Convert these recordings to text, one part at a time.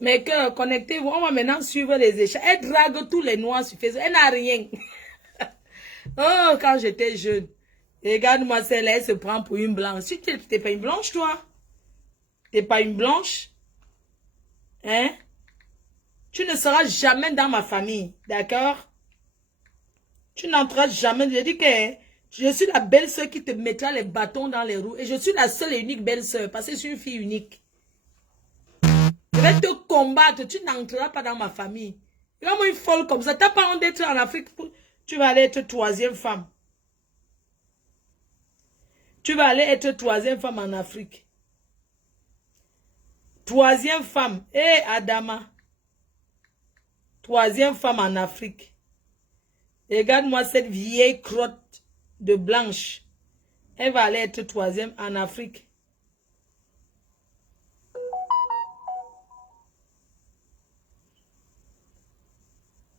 Mes cœurs, connectez-vous. On va maintenant suivre les échanges. Elle drague tous les noirs sur Facebook. Elle n'a rien. Oh, quand j'étais jeune. Regarde-moi celle-là, elle se prend pour une blanche. Tu n'es pas une blanche, toi? Tu n'es pas une blanche? Hein? Tu ne seras jamais dans ma famille. D'accord? Tu n'entreras jamais. Je dis que je suis la belle-sœur qui te mettra les bâtons dans les roues. Et je suis la seule et unique belle-sœur. Parce que je suis une fille unique. Je vais te combattre. Tu n'entreras pas dans ma famille. Vraiment une folle comme ça. Tu n'as pas honte d'être en Afrique. Tu vas aller être troisième femme. Tu vas aller être troisième femme en Afrique. Troisième femme. Hé, Adama. Troisième femme en Afrique. Regarde-moi cette vieille crotte de blanche. Elle va aller être troisième en Afrique.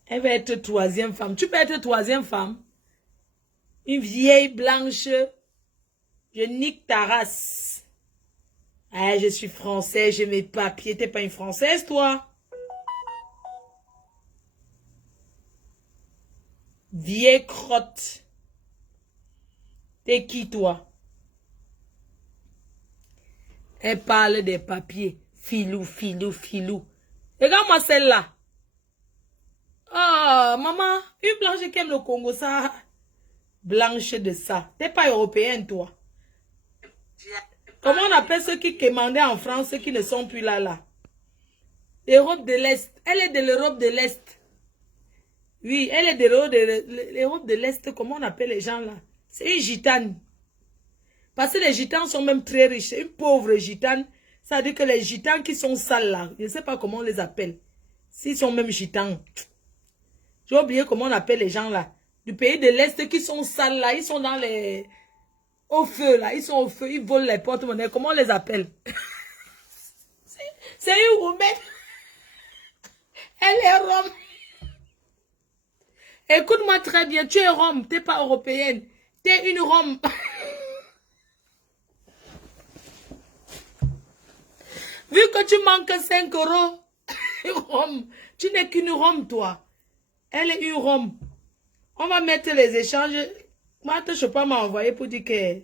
Elle va être troisième femme. Tu peux être troisième femme. Une vieille blanche. Je nique ta race. Ah, je suis française, j'ai mes papiers. T'es pas une française, toi? Vieille crotte. T'es qui, toi? Elle parle des papiers. Filou, filou, filou. Regarde-moi celle-là. Oh, maman, une blanche qui aime le Congo, ça. Blanche de ça. T'es pas européenne, toi. Comment on appelle ceux qui commandaient en France, ceux qui ne sont plus là? L'Europe de l'Est. Elle est de l'Europe de l'Est. Oui, elle est de l'Europe de l'Est. Comment on appelle les gens là? C'est une gitane. Parce que les gitanes sont même très riches. Une pauvre gitane, ça veut dire que les gitanes qui sont sales là, je ne sais pas comment on les appelle. S'ils sont même gitanes. J'ai oublié comment on appelle les gens là. Du pays de l'Est qui sont sales là, ils sont dans les... Au feu là, ils sont au feu, ils volent les porte-monnaies. Comment on les appelle? C'est une roumaine. Elle est rome. Écoute-moi très bien, tu es rome, tu n'es pas européenne. Tu es une rome. Vu que tu manques 5 euros, rome, tu n'es qu'une rome, toi. Elle est une rome. On va mettre les échanges. Marthe Chopin m'a envoyé pour dire que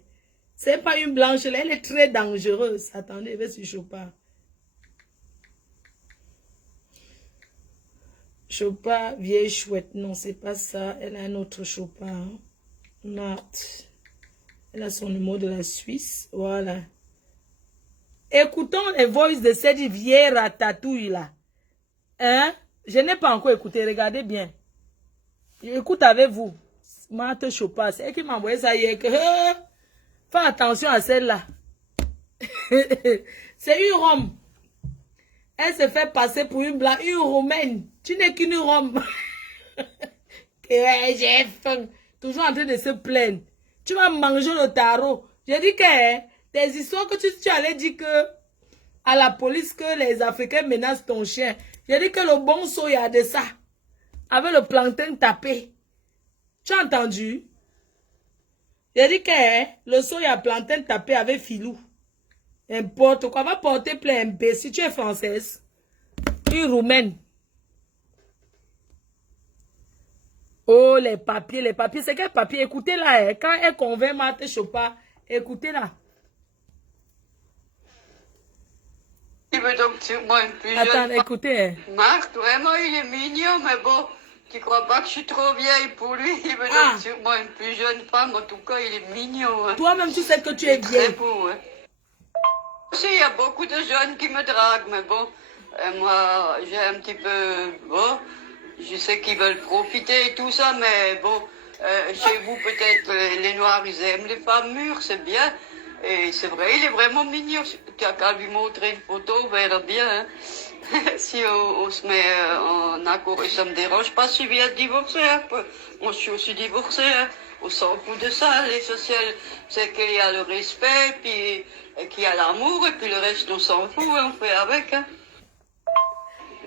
c'est pas une blanche, elle est très dangereuse. Attendez, je vais sur Chopin. Chopin, vieille chouette. Non, c'est pas ça. Elle a un autre Chopin. Marthe. Elle a son numéro de la Suisse. Voilà. Écoutons les voix de cette vieille ratatouille là. Hein? Je n'ai pas encore écouté. Regardez bien. J'écoute avec vous. Marthe Chopin. C'est elle qui m'a envoyé ça hier. Fais attention à celle-là. C'est une Rome. Elle se fait passer pour une blanche, une Roumaine. Tu n'es qu'une Rome. J'ai faim. Toujours en train de se plaindre. Tu vas manger le tarot. J'ai dit que des histoires que tu allais dire que à la police que les Africains menacent ton chien. J'ai dit que le bon soya de ça. Avec le plantain tapé. Tu as entendu? J'ai dit que le soya plantain tapé avec filou. N'importe quoi. Va porter plein MP. Si tu es française. Une roumaine. Oh, les papiers, les papiers. C'est quel papier? Écoutez là. Quand elle convainc Marthe Chopin, écoutez là. Il veut donc sûrement une plus Attends, jeune. écoutez. Marc, vraiment, il est mignon, mais bon, tu crois pas que je suis trop vieille pour lui? Il veut donc sûrement une plus jeune femme. En tout cas, il est mignon. Hein. Toi-même, tu sais que tu es Très vieille. beau. Hein. Aussi, il y a beaucoup de jeunes qui me draguent, mais bon, moi, j'ai un petit peu... Bon, je sais qu'ils veulent profiter et tout ça, mais bon, chez vous, peut-être, les Noirs, ils aiment les femmes mûres, c'est bien. Et c'est vrai, il est vraiment mignon. Tu as qu'à lui montrer une photo, on verra bien. Hein. Si on se met en accord, et ça me dérange pas s'il vient de divorcer. Hein. Moi, je suis aussi divorcée. Hein. On s'en fout de ça. L'essentiel, c'est qu'il y a le respect, puis qu'il y a l'amour, et puis le reste, on s'en fout. Hein. On fait avec. Hein.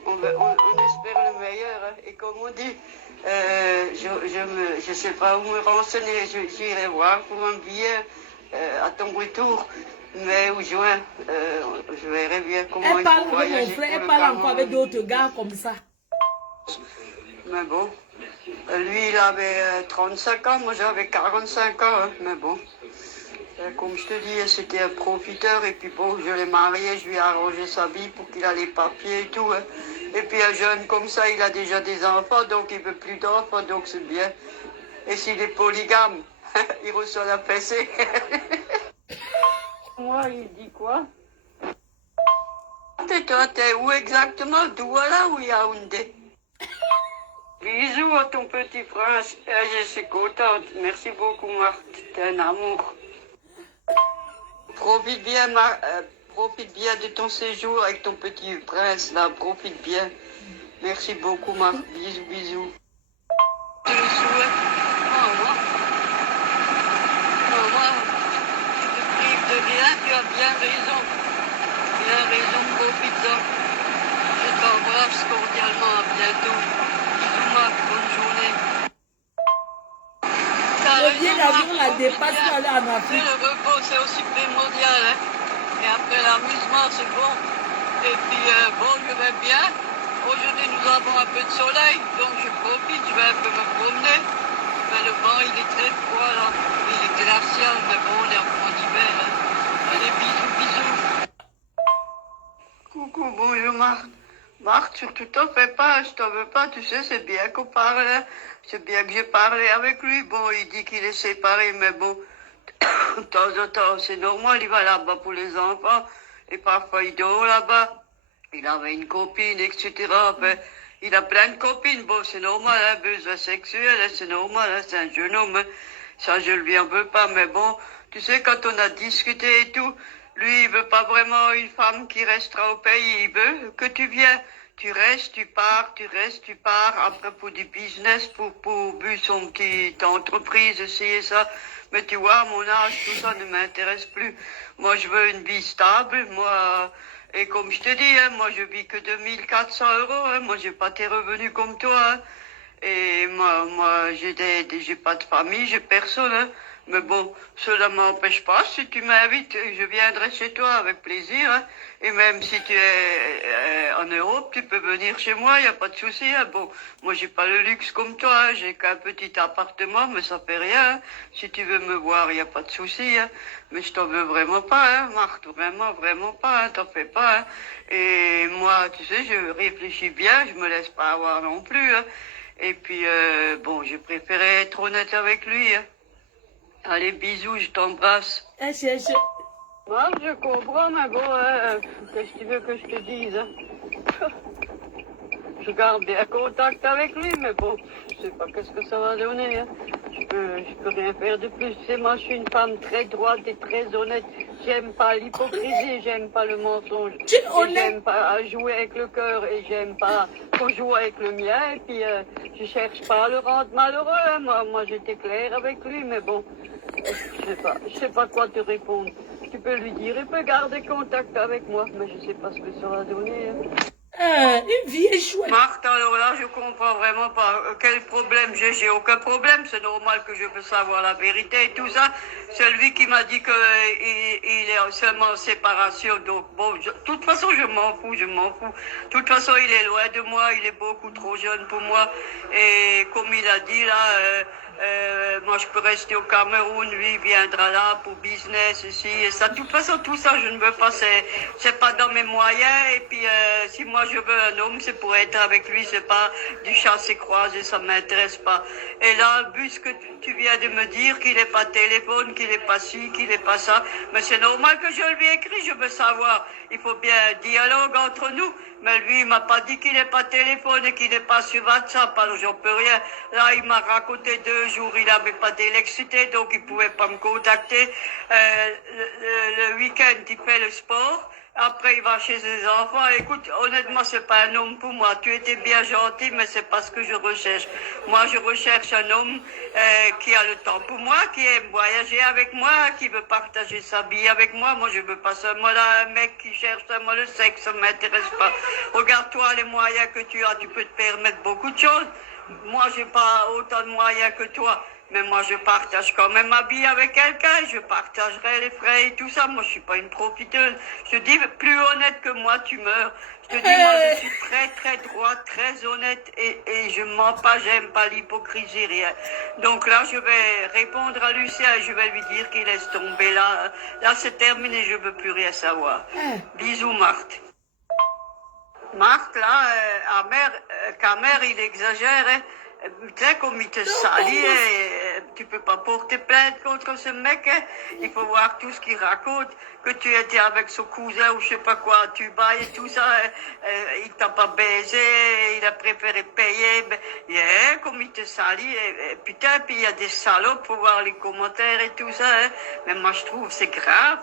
On espère le meilleur. Hein. Et comme on dit, je sais pas où me renseigner. J'irai voir pour un billet à ton retour. mai ou juin, je verrai bien comment Elle il parle faut avec mon voyager frère, pour elle le parle encore avec Cameroun. d'autres gars comme ça. Mais bon, lui, il avait 35 ans, moi j'avais 45 ans, hein, mais bon. Comme je te dis, c'était un profiteur, et puis bon, je l'ai marié, je lui ai arrangé sa vie pour qu'il a les papiers et tout. Hein. Et puis un jeune comme ça, il a déjà des enfants, donc il veut plus d'enfants, donc c'est bien. Et s'il est polygame, il reçoit la fessée. Moi, il dit quoi? Et toi, t'es où exactement? Douala ou Yaoundé? Bisous à ton petit prince. Je suis contente. Merci beaucoup, Marthe. T'es un amour. Profite bien, profite bien de ton séjour avec ton petit prince, là. Profite bien. Merci beaucoup, Marthe. Bisous, bisous. Je te le souhaite. Maman, maman, tu te prives de rien, tu as bien raison. Bien raison, profite-en. Je t'embrasse cordialement. À bientôt. Bisous, Marthe. Bonne journée. Le billet d'avion la dépasse pour aller en Afrique. Le repos, c'est aussi primordial. Hein? Et après l'amusement, c'est bon. Et puis, bon, je vais bien. Aujourd'hui, nous avons un peu de soleil, donc je profite, je vais un peu me promener. Mais le vent, il est très froid, là. Il est glacial, mais bon, on est en hiver. Hein? Allez, bisous, bisous. Coucou, bonjour, Marthe. Marthe, surtout t'en fais pas, je t'en veux pas, tu sais, c'est bien qu'on parle. Hein? C'est bien que j'ai parlé avec lui. Bon, il dit qu'il est séparé, mais bon, de temps en temps, c'est normal, il va là-bas pour les enfants. Et parfois, il dort là-bas. Il avait une copine, etc. Enfin, il a plein de copines. Bon, c'est normal, hein, besoin sexuel, hein, c'est normal, hein, c'est un jeune homme. Hein. Ça, je lui en veux pas, mais bon, tu sais, quand on a discuté et tout, lui, il veut pas vraiment une femme qui restera au pays. Il veut que tu viennes. Tu restes, tu pars, tu restes, tu pars. Après, pour du business, pour son petite entreprise, essayer ça. Mais tu vois, à mon âge, tout ça ne m'intéresse plus. Moi, je veux une vie stable. Moi, et comme je te dis, hein, moi, je vis que 2400 €. Hein. Moi, j'ai pas tes revenus comme toi. Hein. Et moi, j'ai pas de famille, j'ai personne. Hein. Mais bon, cela m'empêche pas. Si tu m'invites, je viendrai chez toi avec plaisir. Hein. Et même si tu es en Europe, tu peux venir chez moi, il n'y a pas de souci. Hein. Bon, moi, j'ai pas le luxe comme toi. Hein. J'ai qu'un petit appartement, mais ça fait rien. Hein. Si tu veux me voir, il n'y a pas de souci. Hein. Mais je t'en veux vraiment pas, hein, Marthe. Vraiment, vraiment pas. Hein. T'en fais pas. Hein. Et moi, tu sais, je réfléchis bien. Je me laisse pas avoir non plus. Hein. Et puis, bon, j'ai préféré être honnête avec lui. Hein. Allez, bisous, je t'embrasse. Moi, je comprends, mais bon, qu'est-ce que tu veux que je te dise, hein? Je garde bien contact avec lui, mais bon, je sais pas qu'est-ce que ça va donner, hein. Je peux rien faire de plus. Tu sais, moi, je suis une femme très droite et très honnête. J'aime pas l'hypocrisie, j'aime pas le mensonge. Tu es honnête? J'aime pas jouer avec le cœur et j'aime pas qu'on joue avec le mien. Et puis, je cherche pas à le rendre malheureux, hein. Moi, j'étais claire avec lui, mais bon, je sais pas quoi te répondre. Tu peux lui dire, il peut garder contact avec moi, mais je sais pas ce que ça va donner, hein. Une vie est chouette. Marthe, alors là, je comprends vraiment pas quel problème j'ai. J'ai aucun problème. C'est normal que je veux savoir la vérité et tout ça. C'est lui qui m'a dit qu'il est seulement en séparation. Donc, bon, de toute façon, je m'en fous, je m'en fous. De toute façon, il est loin de moi. Il est beaucoup trop jeune pour moi. Et comme il a dit là, moi, je peux rester au Cameroun, lui, il viendra là pour business, ici, et ça. De toute façon, tout ça, je ne veux pas, c'est pas dans mes moyens. Et puis, si moi, je veux un homme, c'est pour être avec lui, c'est pas du chassé-croisé, ça m'intéresse pas. Et là, puisque tu viens de me dire qu'il n'est pas téléphone, qu'il n'est pas ci, qu'il n'est pas ça, mais c'est normal que je lui écris, je veux savoir. Il faut bien un dialogue entre nous. Mais lui, il m'a pas dit qu'il n'est pas téléphone et qu'il n'est pas sur WhatsApp, alors j'en peux rien. Là, il m'a raconté 2 jours, il n'avait pas d'électricité, donc il pouvait pas me contacter. Le week-end, il fait le sport. Après, il va chez ses enfants. Écoute, honnêtement, c'est pas un homme pour moi. Tu étais bien gentil, mais c'est pas ce que je recherche. Moi, je recherche un homme qui a le temps pour moi, qui aime voyager avec moi, qui veut partager sa vie avec moi. Moi, je veux pas seulement là, un mec qui cherche seulement le sexe, ça m'intéresse pas. Regarde-toi les moyens que tu as, tu peux te permettre beaucoup de choses. Moi, j'ai pas autant de moyens que toi. Mais moi, je partage quand même ma vie avec quelqu'un. Je partagerai les frais et tout ça. Moi, je suis pas une profiteuse. Je te dis, plus honnête que moi, tu meurs. Je te dis, moi, je suis très, très droite, très honnête et je mens pas, j'aime pas l'hypocrisie, rien. Donc là, je vais répondre à Lucien et je vais lui dire qu'il laisse tomber. Là, c'est terminé, je veux plus rien savoir. Bisous, Marthe. Marc, là, Camer, il exagère. Hein. Tu sais, comme il te salit, tu peux pas porter plainte contre ce mec. Hein. Il faut voir tout ce qu'il raconte. Que tu étais avec son cousin ou je sais pas quoi, tu bailles et tout ça. Il t'a pas baisé, il a préféré payer. Comme il te salit. Putain, puis il y a des salopes pour voir les commentaires et tout ça. Hein. Mais moi, je trouve c'est grave.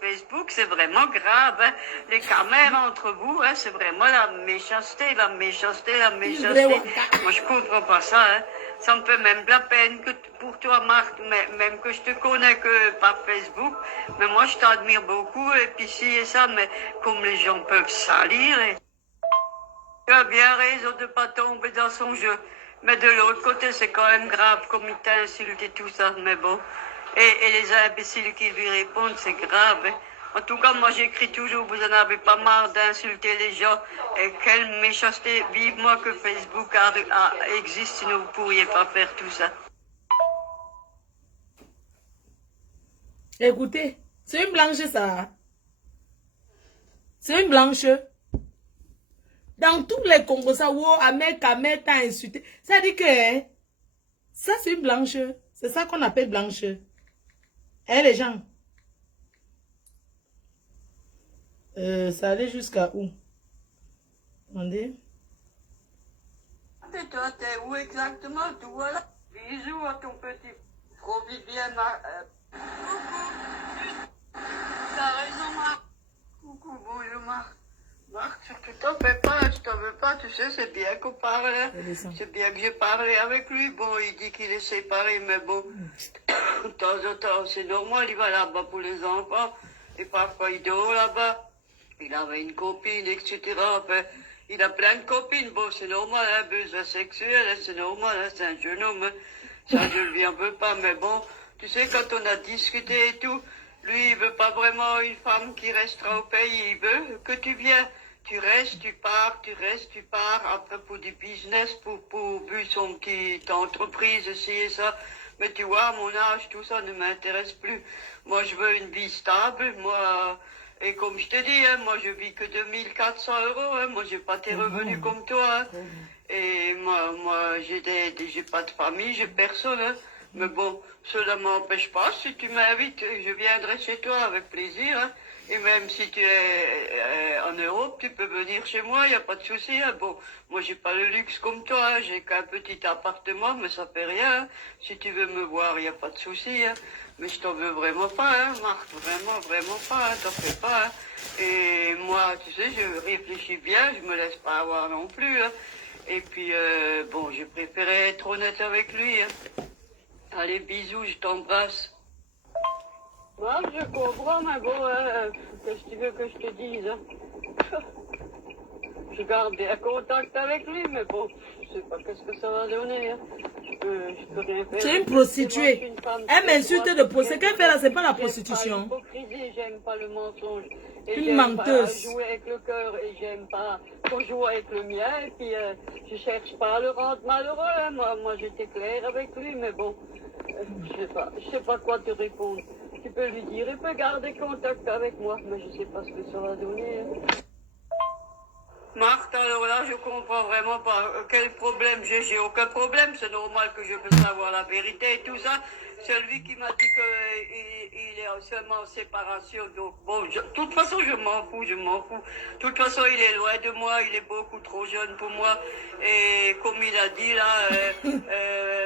Facebook, c'est vraiment grave. Hein. Les caméras entre vous, hein, c'est vraiment la méchanceté, la méchanceté, la méchanceté. Moi, je comprends pas ça. Hein. Ça me fait même de la peine que pour toi, Marc, même que je te connais que par Facebook. Mais moi, je t'admire beaucoup, et puis ci et ça, mais comme les gens peuvent salir. Tu as bien raison de ne pas tomber dans son jeu. Mais de l'autre côté, c'est quand même grave, comme il t'insulte et tout ça, mais bon. Et les imbéciles qui lui répondent, c'est grave. Hein. En tout cas, moi j'écris toujours, vous en avez pas marre d'insulter les gens. Et quelle méchanceté, vive-moi que Facebook existe, sinon vous pourriez pas faire tout ça. Écoutez, c'est une blanche ça. C'est une blanche. Dans tous les Congos, ça, wow, Ahmed Kamer t'a insulté. Ça dit que, hein, ça c'est une blanche. C'est ça qu'on appelle blanche. Hein, les gens? Ça allait jusqu'à où? Attendez. Et toi, t'es où exactement? Tout voilà. Bisous à ton petit. Profite bien, T'as raison, Marc. Coucou, bonjour, Marc. Marc, surtout t'en fais pas, je t'en veux pas, tu sais, c'est bien qu'on parle. Hein. C'est bien que j'ai parlé avec lui. Bon, il dit qu'il est séparé, mais bon, de temps en temps, c'est normal, il va là-bas pour les enfants. Et parfois, il dort là-bas. Il avait une copine, etc. Enfin, il a plein de copines. Bon, c'est normal, hein, besoin sexuel, hein, c'est normal, hein, c'est un jeune homme. Hein. Ça, je lui en veux pas, mais bon, tu sais, quand on a discuté et tout, lui, il veut pas vraiment une femme qui restera au pays. Il veut que tu viennes. Tu restes, tu pars, tu restes, tu pars. Après, pour du business, pour son petite entreprise, ci et ça. Mais tu vois, à mon âge, tout ça ne m'intéresse plus. Moi, je veux une vie stable. Moi, et comme je te dis, hein, moi, je vis que 2400 €. Hein, moi, j'ai pas tes revenus comme toi. Hein. Et moi, j'ai pas de famille, j'ai personne. Hein. Mais bon, cela m'empêche pas. Si tu m'invites, je viendrai chez toi avec plaisir. Hein. Et même si tu es en Europe, tu peux venir chez moi, il n'y a pas de souci. Hein. Bon, moi, j'ai pas le luxe comme toi. Hein. J'ai qu'un petit appartement, mais ça fait rien. Hein. Si tu veux me voir, il n'y a pas de souci. Hein. Mais je t'en veux vraiment pas, hein, Marc. Vraiment, vraiment pas. Hein. T'en fais pas. Hein. Et moi, tu sais, je réfléchis bien. Je me laisse pas avoir non plus. Hein. Et puis, bon, je préférais être honnête avec lui. Hein. Allez, bisous, je t'embrasse. Moi, je comprends, mais bon, qu'est-ce que tu veux que je te dise, hein? Je garde bien contact avec lui, mais bon, je sais pas qu'est-ce que ça va donner, hein. Je peux rien faire. C'est une prostituée. Elle m'insulte de prostituée. Ce qu'elle fait là, c'est pas la prostitution. J'aime pas le mensonge. Une menteuse. Pas jouer avec le cœur et j'aime pas qu'on joue avec le mien. Et puis, je cherche pas à le rendre malheureux, hein. Moi, j'étais claire avec lui, mais bon, je sais pas quoi te répondre. Tu peux lui dire, il peut garder contact avec moi, mais je sais pas ce que ça va donner. Marthe, alors là, je comprends vraiment pas quel problème j'ai aucun problème, c'est normal que je veux savoir la vérité et tout ça. C'est lui qui m'a dit qu'il est seulement en séparation, donc bon, de toute façon, je m'en fous. De toute façon, il est loin de moi, il est beaucoup trop jeune pour moi, et comme il a dit là,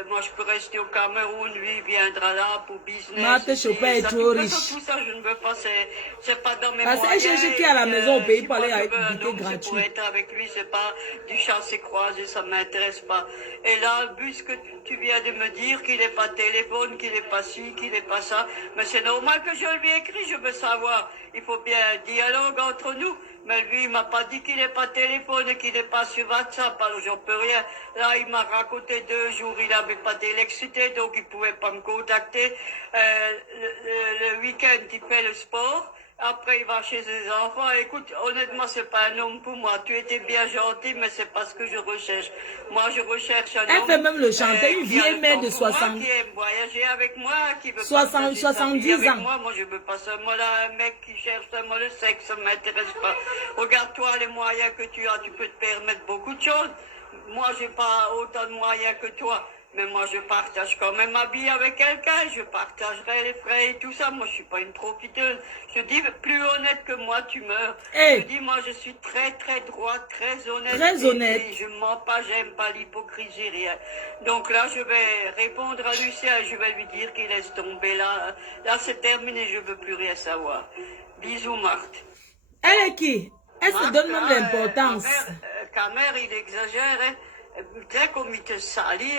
moi je peux rester au Cameroun, lui il viendra là pour business. Marthe Chopin est trop riche. Tout ça, je ne veux pas, c'est pas dans mes moyens. Parce que j'étais à la maison au pays pour aller avec du gratuit. Pour être avec lui, c'est pas du chassé-croisé, ça m'intéresse pas. Et là, puisque tu viens de me dire qu'il n'est pas téléphone, qu'il n'est pas ci, qu'il n'est pas ça, mais c'est normal que je lui écris, je veux savoir. Il faut bien un dialogue entre nous. Mais lui, il m'a pas dit qu'il n'est pas téléphone et qu'il n'est pas sur WhatsApp, alors j'en peux rien. Là, il m'a raconté 2 jours, il n'avait pas d'électricité, donc il pouvait pas me contacter. Le week-end, il fait le sport. Après, il va chez ses enfants. Écoute, honnêtement, c'est pas un homme pour moi. Tu étais bien gentil, mais c'est pas ce que je recherche. Moi, je recherche un Elle homme... fait même le chanter, une qui a vieille le mère temps de pour moi, 60... qui aime voyager avec moi, qui veut 60, partager sa vie 70 avec ans. moi. Moi, je veux pas seulement là, un mec qui cherche seulement le sexe, ça m'intéresse pas. Regarde-toi les moyens que tu as, tu peux te permettre beaucoup de choses. Moi, j'ai pas autant de moyens que toi. Mais moi, je partage quand même ma vie avec quelqu'un. Je partagerai les frais et tout ça. Moi, je suis pas une profiteuse. Je dis, plus honnête que moi, tu meurs. Hey. Je dis, moi, je suis très, très droite, très honnête. Très honnête. Et je mens pas, j'aime pas l'hypocrisie, rien. Donc là, je vais répondre à Lucien. Je vais lui dire qu'il laisse tomber. Là, c'est terminé. Je veux plus rien savoir. Bisous, Marthe. Elle est qui? Elle se donne même l'importance. Camer, il exagère. Hein. Putain, comme il te salit,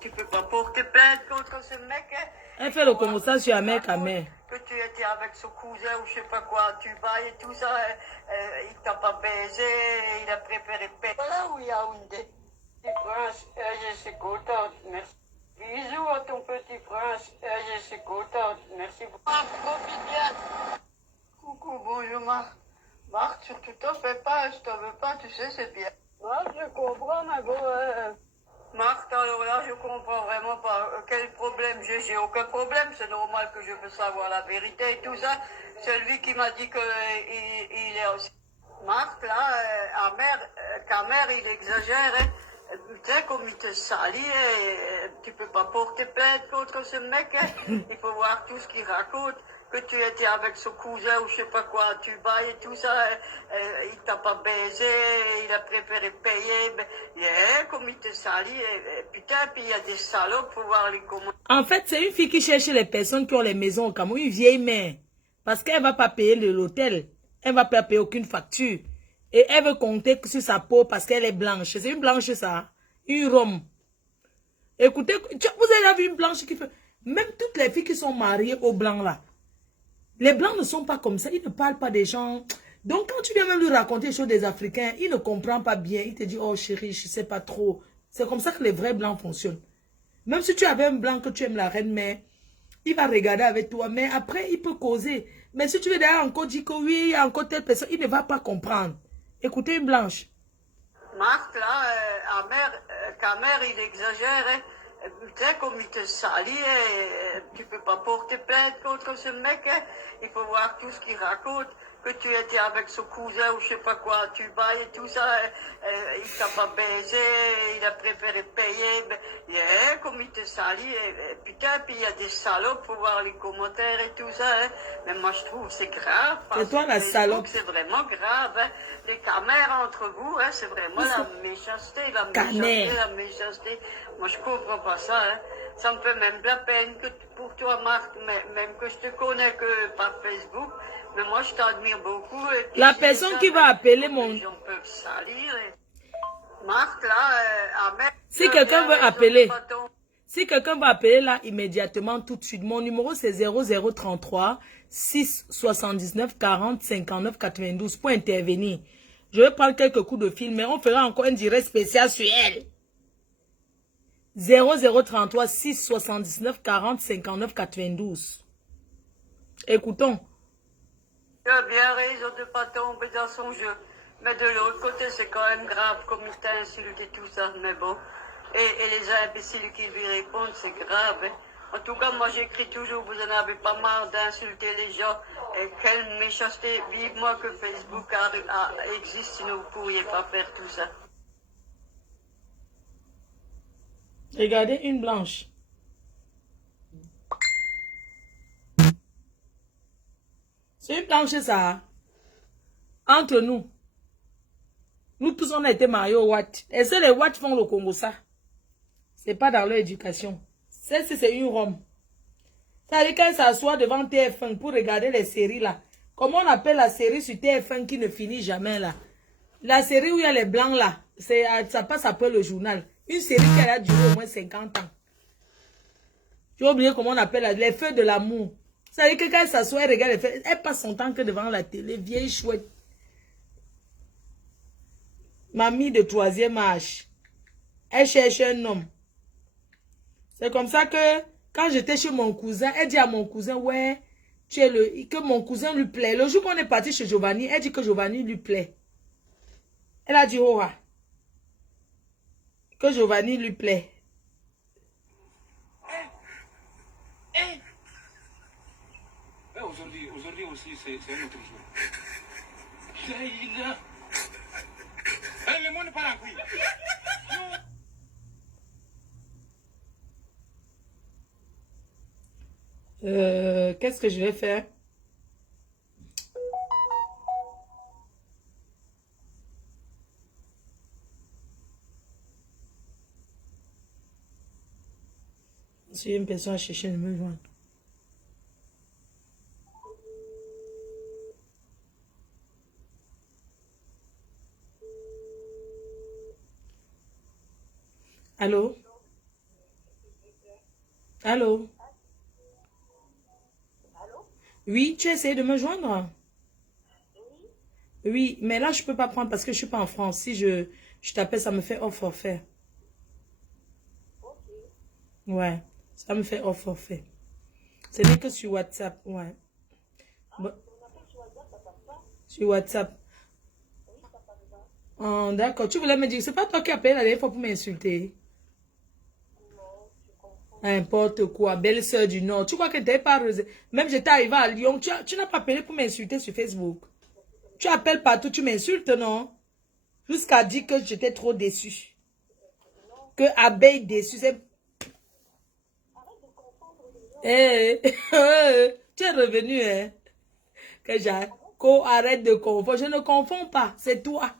tu peux pas porter plainte contre ce mec. Hein. Elle fait le commentaire sur Amer Camer. Que tu étais avec son cousin ou je sais pas quoi, tu vas et tout ça, il t'a pas baisé, il a préféré payer. Voilà où il y a Yaoundé. Petit prince, je suis contente, merci. Bisous à ton petit prince, je suis contente, merci beaucoup. Profite bien. Coucou, bonjour Marc. Marc, surtout t'en fais pas, je t'en veux pas, tu sais, c'est bien. Marc, je comprends, mais bon, Marc, alors là, je comprends vraiment pas quel problème j'ai. J'ai aucun problème, c'est normal que je veux savoir la vérité et tout ça. C'est lui qui m'a dit qu'il est aussi. Marc, là, Camer, il exagère. Hein. Putain, comme il te salit, tu peux pas porter plainte contre ce mec. Hein. Il faut voir tout ce qu'il raconte. Que tu étais avec son cousin ou je sais pas quoi, tu bailles et tout ça, il t'a pas baisé, il a préféré payer, mais comme il te salit, putain, puis il y a des salopes pour voir les commandes. En fait, c'est une fille qui cherche les personnes qui ont les maisons au Cameroun, une vieille mère, parce qu'elle va pas payer l'hôtel, elle va pas payer aucune facture, et elle veut compter sur sa peau parce qu'elle est blanche. C'est une blanche ça, une Rome. Écoutez, vous avez déjà vu une blanche qui fait, même toutes les filles qui sont mariées aux blancs là, les blancs ne sont pas comme ça, ils ne parlent pas des gens. Donc quand tu viens même lui raconter les choses des Africains, il ne comprend pas bien. Il te dit, oh chérie, je ne sais pas trop. C'est comme ça que les vrais blancs fonctionnent. Même si tu avais un blanc que tu aimes la reine mère, il va regarder avec toi, mais après il peut causer. Mais si tu veux d'ailleurs encore dire que oui, il y a encore telle personne, il ne va pas comprendre. Écoutez une blanche. Marc, là, Camer, il exagère. Hein. Putain, comme il te salit, tu peux pas porter plainte contre ce mec. Hein. Il faut voir tout ce qu'il raconte. Que tu étais avec son cousin ou je sais pas quoi, tu bailles et tout ça, il t'a pas baisé, il a préféré payer, comme il te salit, putain, puis il y a des salopes pour voir les commentaires et tout ça, hein. Mais moi je trouve que c'est grave. C'est toi la salope. C'est vraiment grave, hein. Les caméras entre vous, hein, c'est vraiment la méchanceté, la méchanceté. Moi je comprends pas ça, hein. Ça me fait même de la peine que pour toi, Marc, même que je te connais que par Facebook. Mais moi, je t'admire beaucoup. La personne qui va appeler mon... Les gens peuvent salir. Marc, là, si quelqu'un veut appeler... Si quelqu'un va appeler là immédiatement tout de suite, mon numéro c'est 0033 679 40 59 92 pour intervenir. Je vais prendre quelques coups de fil, mais on fera encore un direct spécial sur elle. 0033 679 40 59 92. Écoutons. Tu as bien raison de ne pas tomber dans son jeu. Mais de l'autre côté, c'est quand même grave comme il t'a insulté tout ça. Mais bon. Et les imbéciles qui lui répondent, c'est grave. Hein. En tout cas, moi j'écris toujours, vous en avez pas marre d'insulter les gens. Et quelle méchanceté. Vive-moi que Facebook existe, sinon vous ne pourriez pas faire tout ça. Regardez une blanche. C'est une blanche ça. Entre nous. Nous tous on a été mariés au Watt. Et c'est les Watt font le Congo ça. C'est pas dans leur éducation. C'est une Rome. Ça veut dire qu'elle s'assoit devant TF1 pour regarder les séries là. Comment on appelle la série sur TF1 qui ne finit jamais là? La série où il y a les blancs là. Ça passe après le journal. Une série qui a duré au moins 50 ans. J'ai oublié comment on appelle les feux de l'amour. Ça veut dire que quand elle s'assoit, elle regarde les feux. Elle passe son temps que devant la télé. Vieille chouette. Mamie de 3e âge. Elle cherche un homme. C'est comme ça que, quand j'étais chez mon cousin, elle dit à mon cousin, ouais, que mon cousin lui plaît. Le jour qu'on est parti chez Giovanni, elle dit que Giovanni lui plaît. Elle a dit, oh, que Giovanni lui plaît. Aujourd'hui aussi, c'est un autre jour. Le monde part en couille. Qu'est-ce que je vais faire? Si une personne a cherché de me joindre. Allô? Allô? Oui, tu as essayé de me joindre? Oui, mais là, je peux pas prendre parce que je suis pas en France. Si je t'appelle, ça me fait hors forfait. Ouais, ça me fait hors forfait. Ce n'est que sur WhatsApp, ouais. Bon, sur WhatsApp. Oh, d'accord, tu voulais me dire, c'est pas toi qui as appelé la dernière fois pour m'insulter. N'importe quoi, belle-sœur du Nord. Tu crois que t'es pas... Même j'étais arrivée à Lyon, tu n'as pas appelé pour m'insulter sur Facebook. Tu appelles partout, tu m'insultes, non? Jusqu'à dire que j'étais trop déçue. Que abeille déçue, c'est... Tu es revenu, hein? Que arrête de confondre. Je ne confonds pas, c'est toi.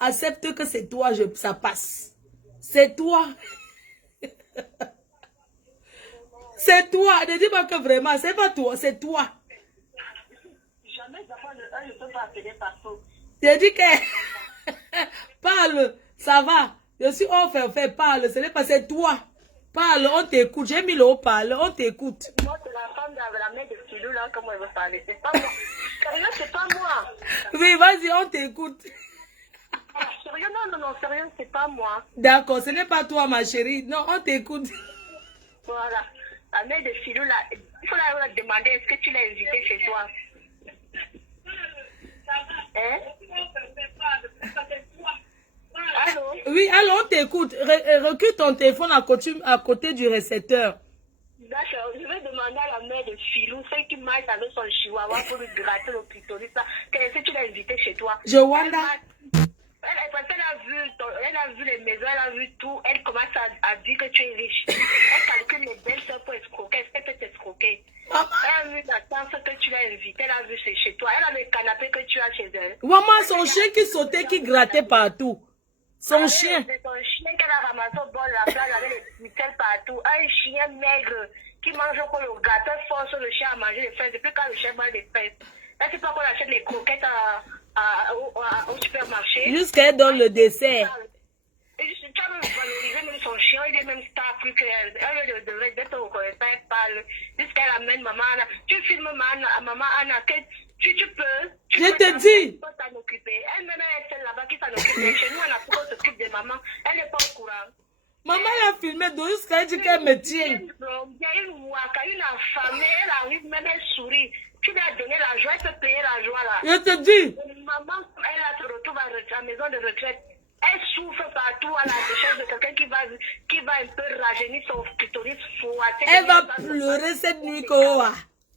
Accepte que c'est toi, ça passe. C'est toi. C'est toi. Ne dis pas que vraiment, c'est pas toi, c'est toi. Jamais je ne peux pas appeler partout. Je dis que... Parle, ça va. Je suis parle. Ce n'est pas, c'est toi. Parle, on t'écoute. J'ai mis le haut-parleur, on t'écoute. Moi, c'est la femme de la mère de Philou, là, comment elle veut parler. C'est pas moi. Sérieux, c'est pas moi. Oui, vas-y, on t'écoute. Ah, sérieux, non, sérieux, c'est pas moi. D'accord, ce n'est pas toi, ma chérie. Non, on t'écoute. Voilà. La mère de Philou, là, il faut la demander, est-ce que tu l'as invitée chez toi? Hein? Allô? Oui, alors on t'écoute. Recule ton téléphone à côté du récepteur. D'accord, je vais demander à la mère de Philou, celle qui marche avec son chihuahua pour lui gratter le clitoris, est-ce que tu l'as invitée chez toi? Joanda. Elle a vu les maisons, elle a vu tout, elle commence à dire que tu es riche. Elle calcule les belles soeurs pour escroquer, est-ce qu'elle peut t'escroquer? Elle a vu la tante que tu l'as invitée, elle a vu chez toi, elle a le canapé que tu as chez elle. Maman, son chien qui sautait, qui grattait partout. Son chien. C'est son chien qu'elle a ramassé au bord de la plage avec les mitaines partout. Un chien maigre qui mange encore le gâteau, force le chien à manger les fesses. Depuis quand le chien mange les fesses? Là, c'est pas qu'on achète les croquettes au supermarché. Jusqu'à elle donne le dessert. Tu as même valorisé même son chien, il est même star plus qu'elle. Elle devrait être reconnaissante, elle parle. Jusqu'à elle amène maman Anna. Tu filmes maman Anna, que tu peux. Je te dis. Tu peux t'en occuper. Elle-même, elle est celle là-bas qui s'en occupe. Mais chez nous, on a pour qu'on s'occupe de maman. Elle n'est pas au courant. Maman l'a filmé, donc jusqu'à elle dit qu'elle me tient. Il y a une waka, une affamée, elle arrive, même elle sourit. Tu lui as donné la joie, elle peut payer la joie là. Je te dis. Maman, elle se retrouve à la maison de retraite. Elle souffre partout à la recherche de quelqu'un qui va un peu rajeunir son clitoris fouetté. Elle va pleurer cette nuit, Koa.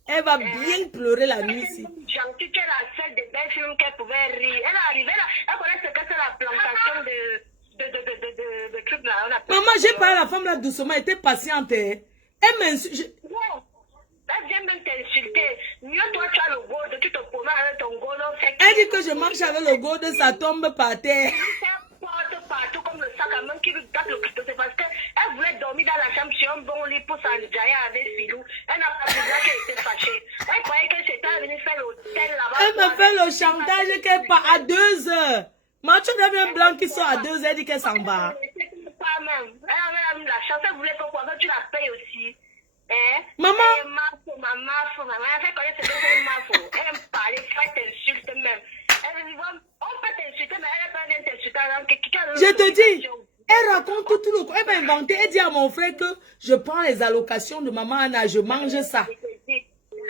Elle va bien pleurer la nuit ici. Gentille qu'elle a fait des belles films qu'elle pouvait rire. Elle est arrivée là, elle connaît ce que c'est la plantation de trucs là. Maman, j'ai parlé à la femme là doucement, elle était patiente. Elle m'insulte. Elle vient même t'insulter. Mieux toi, tu as le gourde, tu te promènes avec ton gourde. Elle dit que je marche avec le gourde, ça tombe par terre. Partout comme le sac à main qui lui tape le clitoris. C'est parce qu'elle voulait dormir dans la chambre sur un bon lit pour s'enjailler avec Philou. Elle n'a pas voulu qu'elle était fâchée. Elle croyait que c'était venue faire l'hôtel là-bas. Elle me fait le chantage qu'elle part à 2 heures. Mathieu devient blanc qui sort à 2 heures, elle dit qu'elle s'en va. Pas même. Elle a même la chance. Elle voulait que tu la payes aussi. Maman. Maman, elle fait connaître ce que c'est une elle aime parler, elle t'insulte même. Elle dit, on peut t'insulter, mais elle n'est pas bien t'insulter. Je te dis, elle raconte tout le... Elle m'a inventé, elle dit à mon frère que je prends les allocations de maman Anna, je mange ça. Elle ne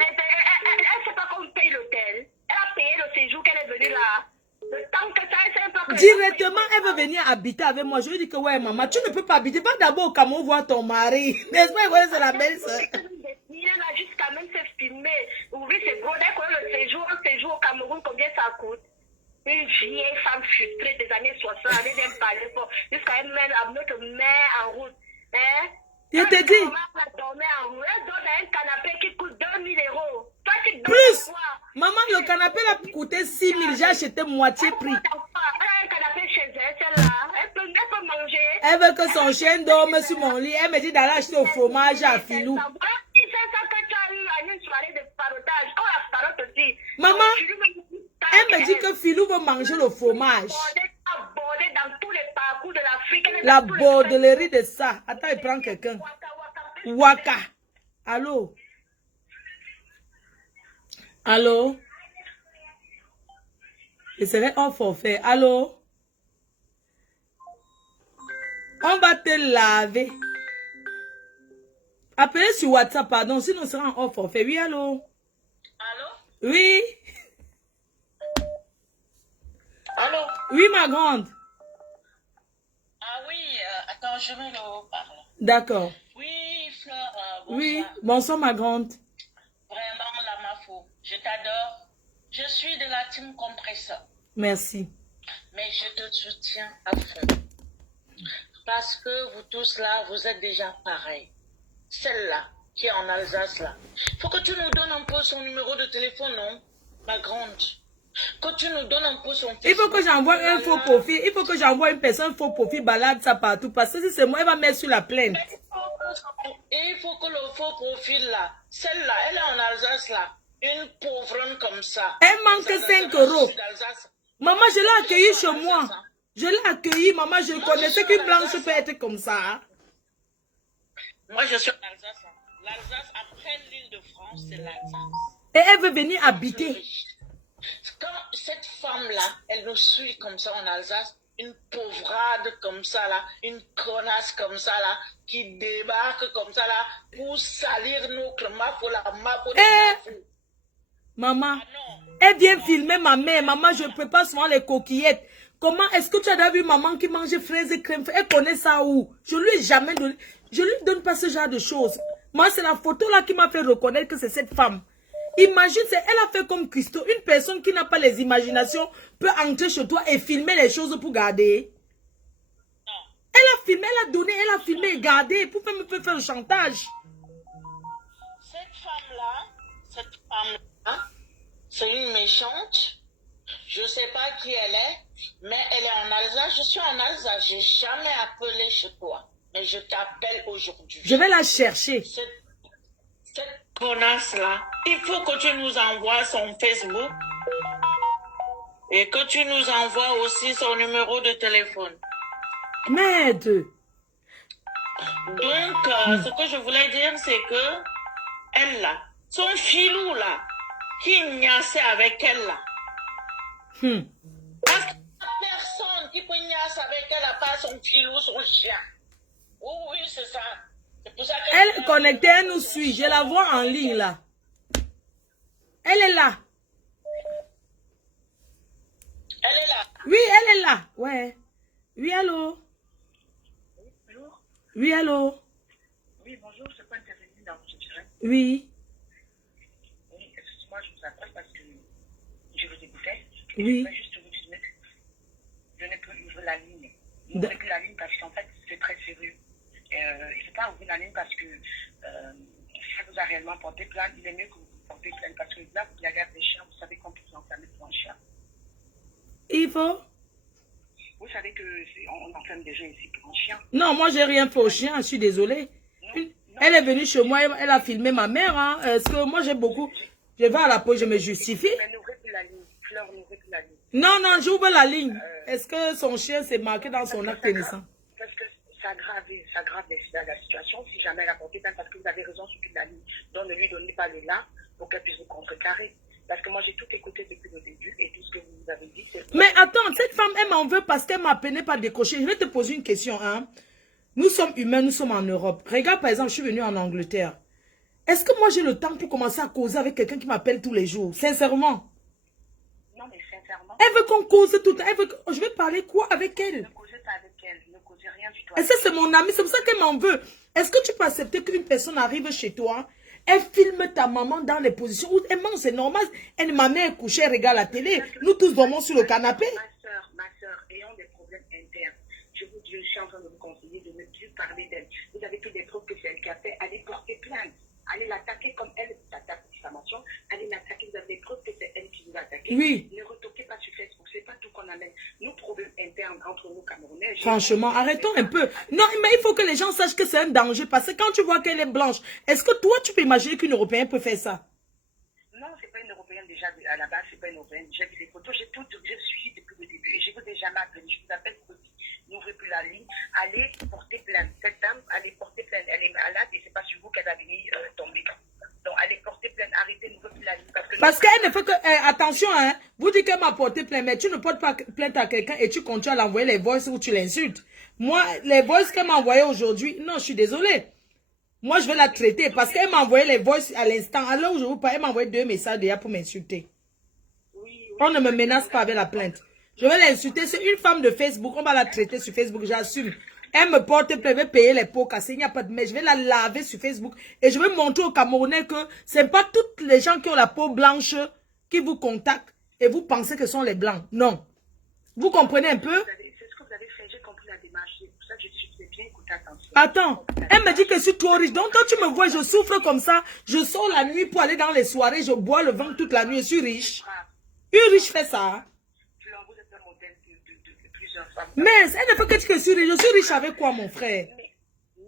sait pas qu'on paye l'hôtel. Elle a payé le séjour qu'elle est venue là. Le temps que ça, elle sait pas que... Directement, elle veut venir habiter avec moi. Je lui dis que ouais, maman, tu ne peux pas habiter. Va d'abord au Cameroun voir ton mari. N'est-ce pas, ouais, c'est la belle soeur. Il a juste quand même se filmer. Oui, c'est gros. Dès qu'on a le séjour, un séjour au Cameroun, combien ça coûte? Une vieille femme frustrée des années 60, elle vient parler pour jusqu'à elle met notre mère en route. Hein? Je te dis. Elle dort dans un canapé qui coûte 2000 €. Toi, tu dors Plus. quoi? Maman, le canapé l'a coûté 6 000. J'ai acheté moitié prix. Elle a un canapé chez elle, celle-là. Elle peut manger. Elle veut que son chien dorme sur mon lit. Elle me dit d'aller acheter au fromage à Filou. C'est ça que tu as eu à une soirée de parotage. Oh, la parotte aussi. Maman, elle me dit que Filou veut manger le fromage. Abordée dans tous les parcours de l'Afrique. La bordellerie de ça. Attends, il prend quelqu'un. Waka. Allô? Allô? Je serai hors forfait. Allô? On va te laver. Appelez sur WhatsApp, pardon, sinon on sera en hors forfait. Oui, allô? Allô? Oui? Allô? Oui, ma grande. Ah oui, attends, je mets le haut-parleur. D'accord. Oui, Fleur, bonsoir. Oui, bonsoir, ma grande. Vraiment, la Mafo, je t'adore. Je suis de la team compresseur. Merci. Mais je te soutiens à fond. Parce que vous tous là, vous êtes déjà pareils. Celle-là, qui est en Alsace là. Il faut que tu nous donnes un peu son numéro de téléphone, non? Ma grande. Que tu nous donnes un peu son téléphone. Il faut que j'envoie un faux profil. Il faut que j'envoie une personne faux profil, balade ça partout. Parce que si c'est moi, elle va mettre sur la plainte. Et il faut que le faux profil là, celle-là, elle est en Alsace là. Une pauvronne comme ça. Elle manque 5 €. Maman, je l'ai accueillie chez moi. Je l'ai accueillie, maman. Je connaissais qu'une blanche peut être comme ça. Moi, je suis en Alsace. L'Alsace, après l'île de France, c'est l'Alsace. Et elle veut venir habiter. Quand cette femme-là, elle nous suit comme ça en Alsace, une pauvrade comme ça là, une connasse comme ça là, qui débarque comme ça là, pour salir notre mafo, la mafo de mafo. Maman, Ah non. elle vient filmer ma mère. Maman, je prépare souvent les coquillettes. Comment est-ce que tu as déjà vu maman qui mange fraises et crème? Elle connaît ça où? Je lui ai jamais donné. Je lui donne pas ce genre de choses. Moi, c'est la photo là qui m'a fait reconnaître que c'est cette femme. Imagine, elle a fait comme Christo. Une personne qui n'a pas les imaginations peut entrer chez toi et filmer les choses pour garder. Non. Elle a filmé, elle a donné, elle a filmé et gardé pour me faire le chantage. Cette femme-là, c'est une méchante. Je ne sais pas qui elle est, mais elle est en Alsace. Je suis en Alsace. Je n'ai jamais appelé chez toi. Mais je t'appelle aujourd'hui. Je vais la chercher. Cette connasse-là, il faut que tu nous envoies son Facebook et que tu nous envoies aussi son numéro de téléphone. Merde. Donc, ce que je voulais dire, c'est que elle là, son filou là, qui niassait avec elle là. Parce qu'il n'y a personne qui peut niasser avec elle à part son filou, son chien. Oh, oui, c'est ça. C'est pour ça Elle est connectée, elle nous suit. Je la vois en ligne là. Elle est là. Elle est là. Oui, elle est là. Ouais. Oui, allô. Bonjour. Oui, allô. Oui, bonjour, je peux intervenir dans votre direct. Oui. Oui, excusez-moi, je vous appelle parce que je vous écoutais. Oui. Je vais juste vous dire, je n'ai plus ouvrir la ligne. Je n'ai plus la ligne parce qu'en fait, c'est très sérieux. Il ne faut pas ouvrir la ligne parce que si vous a réellement porté plainte, il est mieux que vous portez plainte parce que là, vous allez avec des chiens, vous savez qu'on peut vous enfermer pour un chien. Il faut. Vous savez qu'on enferme des gens ici pour un chien. Non, moi, j'ai rien fait au chien. Je suis désolée. Non. Elle est venue chez moi. Elle a filmé ma mère. Hein. Est-ce que moi, j'ai beaucoup. Je vais à la police, je me justifie. Mais n'ouvrez plus la ligne. Fleur, n'ouvrez plus la ligne. Non, non, j'ouvre la ligne. Est-ce que son chien s'est marqué dans son acte de naissance? Parce que ça aggrave la situation si jamais elle a porté plainte parce que vous avez raison sur toute la ligne. Donc ne lui donnez pas le là pour qu'elle puisse vous contrecarrer. Parce que moi, j'ai tout écouté depuis le début et tout ce que vous avez dit, c'est... Mais attends, cette femme, elle m'en veut parce qu'elle m'a peiné pas décrocher. Je vais te poser une question, hein. Nous sommes humains, nous sommes en Europe. Regarde, par exemple, je suis venue en Angleterre. Est-ce que moi, j'ai le temps pour commencer à causer avec quelqu'un qui m'appelle tous les jours? Sincèrement. Non, mais sincèrement... Elle veut qu'on cause tout le temps. Elle veut que... Je vais parler quoi avec elle? Ne causez pas avec elle, ne causez rien du tout. Et ça, c'est mon amie, c'est pour ça qu'elle m'en veut. Est-ce que tu peux accepter qu'une personne arrive chez toi, elle filme ta maman dans les positions où elle mange, c'est normal. Elle, ma mère est couchée, elle regarde la télé. Nous tous dormons sur le canapé. Ma soeur, ayant des problèmes internes, je vous dis, je suis en train de vous conseiller de ne plus parler d'elle. Vous avez fait des preuves que c'est elle qui a fait, allez porter plainte. Allez l'attaquer comme elle t'attaque de diffamation. Allez l'attaquer, vous avez des preuves que c'est elle qui vous a attaqué. Oui. Ne retoquez pas sur Facebook, c'est pas tout qu'on amène. Nos problèmes internes entre nous Camerounais. Franchement, arrêtons un peu. Non, mais il faut que les gens sachent que c'est un danger. Parce que quand tu vois qu'elle est blanche, est-ce que toi, tu peux imaginer qu'une Européenne peut faire ça? Non, c'est pas une Européenne déjà. À la base, c'est pas une Européenne. J'ai vu les photos, j'ai tout, je suis depuis le début. Et je vous ai jamais appelé. Je vous appelle pour dire, n'ouvrez plus la ligne. Allez porter plainte. Cette dame, allez porter plainte. Elle est malade et c'est pas sur vous qu'elle va venir tomber. Donc, allez porter plainte. Arrêtez, n'ouvrez plus la ligne. Parce qu'elle ne fait que... attention, hein. Vous dites qu'elle m'a porté plainte, mais tu ne portes pas plainte à quelqu'un et tu continues à l'envoyer les voices où tu l'insultes. Moi, les voices qu'elle m'a envoyées aujourd'hui, non, je suis désolée. Moi, je vais la traiter parce qu'elle m'a envoyé les voices à l'instant. À l'heure où je vous parle, elle m'a envoyé 2 messages déjà pour m'insulter. On ne me menace pas avec la plainte. Je vais l'insulter. C'est une femme de Facebook. On va la traiter sur Facebook, j'assume. Elle me porte plainte, elle va payer les pots cassés. Il n'y a pas de... Mais je vais la laver sur Facebook. Et je vais montrer aux Camerounais que ce n'est pas toutes les gens qui ont la peau blanche qui vous contactent et vous pensez que ce sont les blancs. Non. Vous comprenez un peu? C'est ce que vous avez fait. J'ai compris la démarche. C'est pour ça que je suis bien écouté, attention. Attends. Elle me dit que je suis trop riche. Donc quand tu me vois, je souffre comme ça. Je sors la nuit pour aller dans les soirées. Je bois le vin toute la nuit. Je suis riche. Une riche fait ça. Vous êtes un modèle de plusieurs femmes. Mais elle ne fait que dire que je suis riche. Je suis riche avec quoi, mon frère? Mais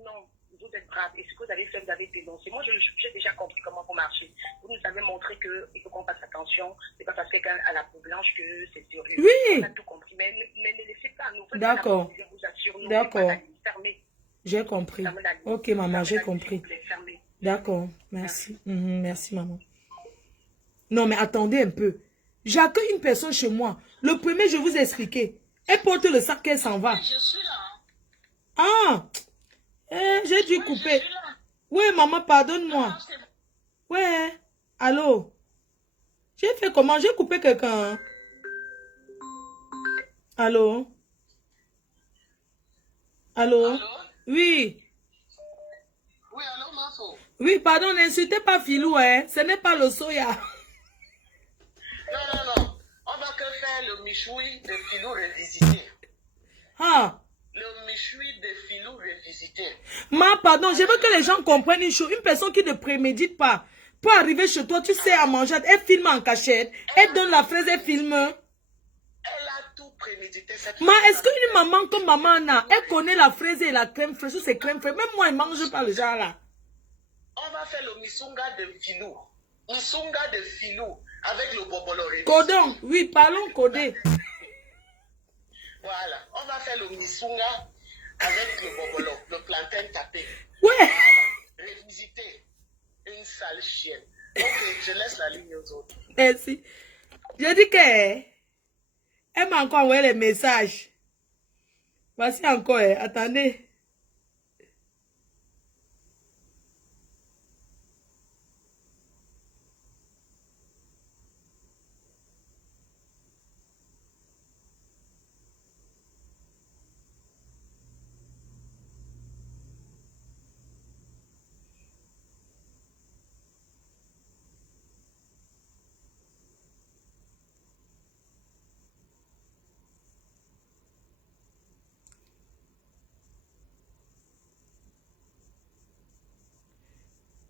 non, vous êtes brave. Et ce que vous avez fait, vous avez dénoncé. Moi, j'ai déjà compris comment vous marchez. Vous nous avez montré qu'il faut qu'on fasse attention. C'est pas parce que quelqu'un a la peau blanche que c'est sérieux. Oui. On a tout compris. Mais ne laissez pas nous. D'accord. Je vous assure, nous, D'accord. fermez. J'ai compris. Ok, maman, j'ai compris. D'accord. Merci. Merci, maman. Non, mais attendez un peu. J'accueille une personne chez moi. Le premier, je vous ai expliqué. Elle porte le sac, elle s'en va. Je suis là. Ah! J'ai dû couper. Oui, maman, pardonne-moi. Ouais. Allô? J'ai fait comment? J'ai coupé quelqu'un. Allô? Allô? Allô? Oui. Oui, allô, Mafo? Oui, pardon, n'insultez pas Filou, hein. Ce n'est pas le soya. Non. On va que faire le michoui de Filou revisité. Ah. Le michoui de Filou revisité. Pardon, je veux que les gens comprennent une chose. Une personne qui ne prémédite pas pour arriver chez toi, tu sais à manger, elle filme en cachette, elle donne la fraise, elle filme. Elle a tout prémédité. Est-ce qu'une maman comme maman Anna, elle connaît la fraise et la crème fraîche ou c'est crème fraîche? Même moi, elle ne mange pas le genre là. On va faire le misunga de Filou. Misunga de Filou avec le bobolo revisité. Codon, oui, parlons codé. Voilà, on va faire le misunga avec le bobolo, le plantain tapé. Ouais. Voilà, revisiter. Une sale chienne. Ok, je laisse la ligne aux autres. Merci. Je dis que elle m'a encore envoyé les messages. Voici encore, attendez.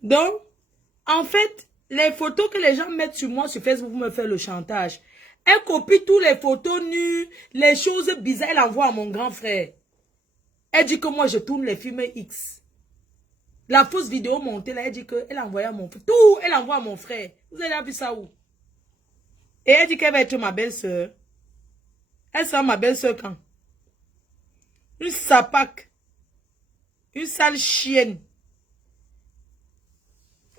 Donc, en fait, les photos que les gens mettent sur moi sur Facebook pour me faire le chantage, elle copie toutes les photos nues, les choses bizarres, elle envoie à mon grand frère. Elle dit que moi, je tourne les films X. La fausse vidéo montée, là, elle dit qu'elle envoie à mon frère. Tout, elle envoie à mon frère. Vous avez vu ça où? Et elle dit qu'elle va être ma belle-sœur. Elle sera ma belle-sœur quand? Une sapaque. Une sale chienne.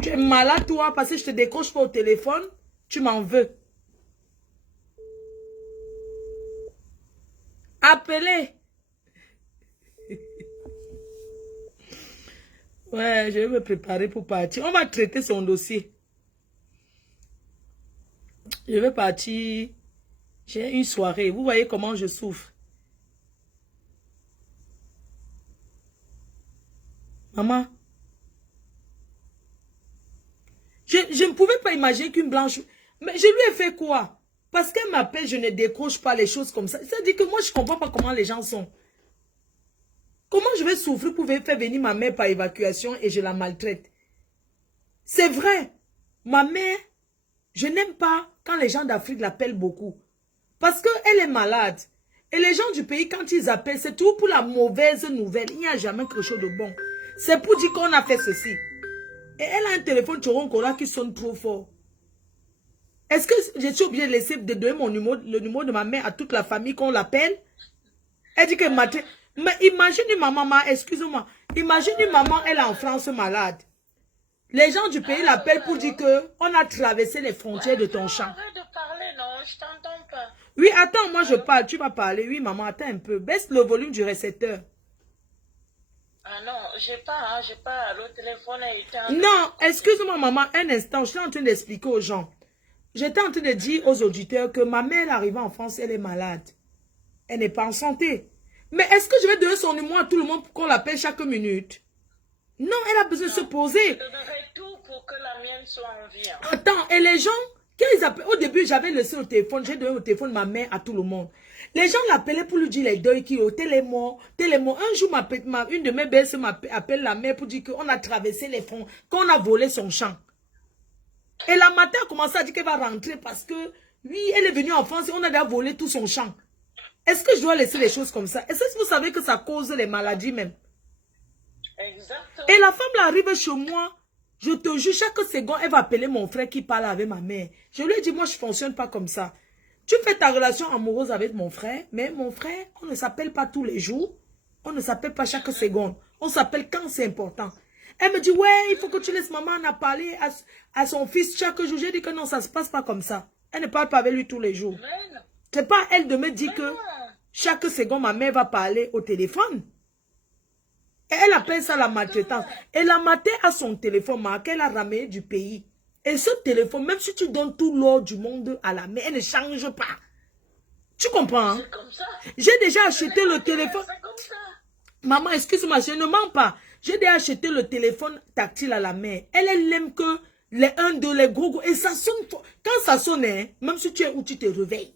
Tu es malade, toi, parce que je te décroche pas au téléphone. Tu m'en veux. Appelez. Ouais, je vais me préparer pour partir. On va traiter son dossier. Je vais partir. J'ai une soirée. Vous voyez comment je souffre. Maman. Je ne pouvais pas imaginer qu'une blanche... Mais je lui ai fait quoi? Parce qu'elle m'appelle, je ne décroche pas les choses comme ça. C'est-à-dire que moi, je ne comprends pas comment les gens sont. Comment je vais souffrir pour faire venir ma mère par évacuation et je la maltraite? C'est vrai. Ma mère, je n'aime pas quand les gens d'Afrique l'appellent beaucoup. Parce qu'elle est malade. Et les gens du pays, quand ils appellent, c'est tout pour la mauvaise nouvelle. Il n'y a jamais quelque chose de bon. C'est pour dire qu'on a fait ceci. Et elle a un téléphone Choronkola qui sonne trop fort. Est-ce que je suis obligée de laisser de donner le numéro de ma mère à toute la famille qu'on l'appelle? Elle dit que mais imagine ma maman, excusez-moi. Imagine une maman, elle est en France malade. Les gens du pays l'appellent pour dire que on a traversé les frontières de ton champ. Arrête de parler, non, je t'entends pas. Oui, attends, moi je parle, tu vas parler. Oui, maman, attends un peu. Baisse le volume du récepteur. Ah non, j'ai pas, le téléphone est éteint. Non, excuse-moi maman, un instant, je suis en train d'expliquer aux gens. J'étais en train de dire aux auditeurs que ma mère arrivée en France, elle est malade. Elle n'est pas en santé. Mais est-ce que je vais donner son numéro à tout le monde pour qu'on l'appelle chaque minute? Non, elle a besoin de se poser. Je donnerai tout pour que la mienne soit en vie. Attends, et les gens, qu'ils appellent, au début, j'avais laissé le téléphone, j'ai donné le téléphone de ma mère à tout le monde. Les gens l'appelaient pour lui dire les deuils qui ont tel est mort. Un jour, une de mes belles m'appelle la mère pour dire qu'on a traversé les fonds, qu'on a volé son champ. Et la matin, a commencé à dire qu'elle va rentrer parce que, oui, elle est venue en France et on a déjà volé tout son champ. Est-ce que je dois laisser les choses comme ça? Est-ce que vous savez que ça cause les maladies même? Exactement. Et la femme là arrive chez moi, je te jure, chaque seconde, elle va appeler mon frère qui parle avec ma mère. Je lui ai dit, moi, je ne fonctionne pas comme ça. Tu fais ta relation amoureuse avec mon frère, mais mon frère, on ne s'appelle pas tous les jours. On ne s'appelle pas chaque seconde. On s'appelle quand c'est important. Elle me dit, ouais, il faut que tu laisses maman en parler à son fils chaque jour. J'ai dit que non, ça ne se passe pas comme ça. Elle ne parle pas avec lui tous les jours. C'est pas elle de me dire que chaque seconde, ma mère va parler au téléphone. Et elle appelle ça la maltraitance. Et la matin a son téléphone qu'elle a ramené du pays. Et ce téléphone, même si tu donnes tout l'or du monde à la mère, elle ne change pas. Tu comprends? Hein? J'ai déjà acheté le téléphone. Maman, excuse-moi, je ne mens pas. J'ai déjà acheté le téléphone tactile à la mère. Elle aime que les 1, 2, les gros. Et ça sonne fort. Quand ça sonne, hein, même si tu es où, tu te réveilles.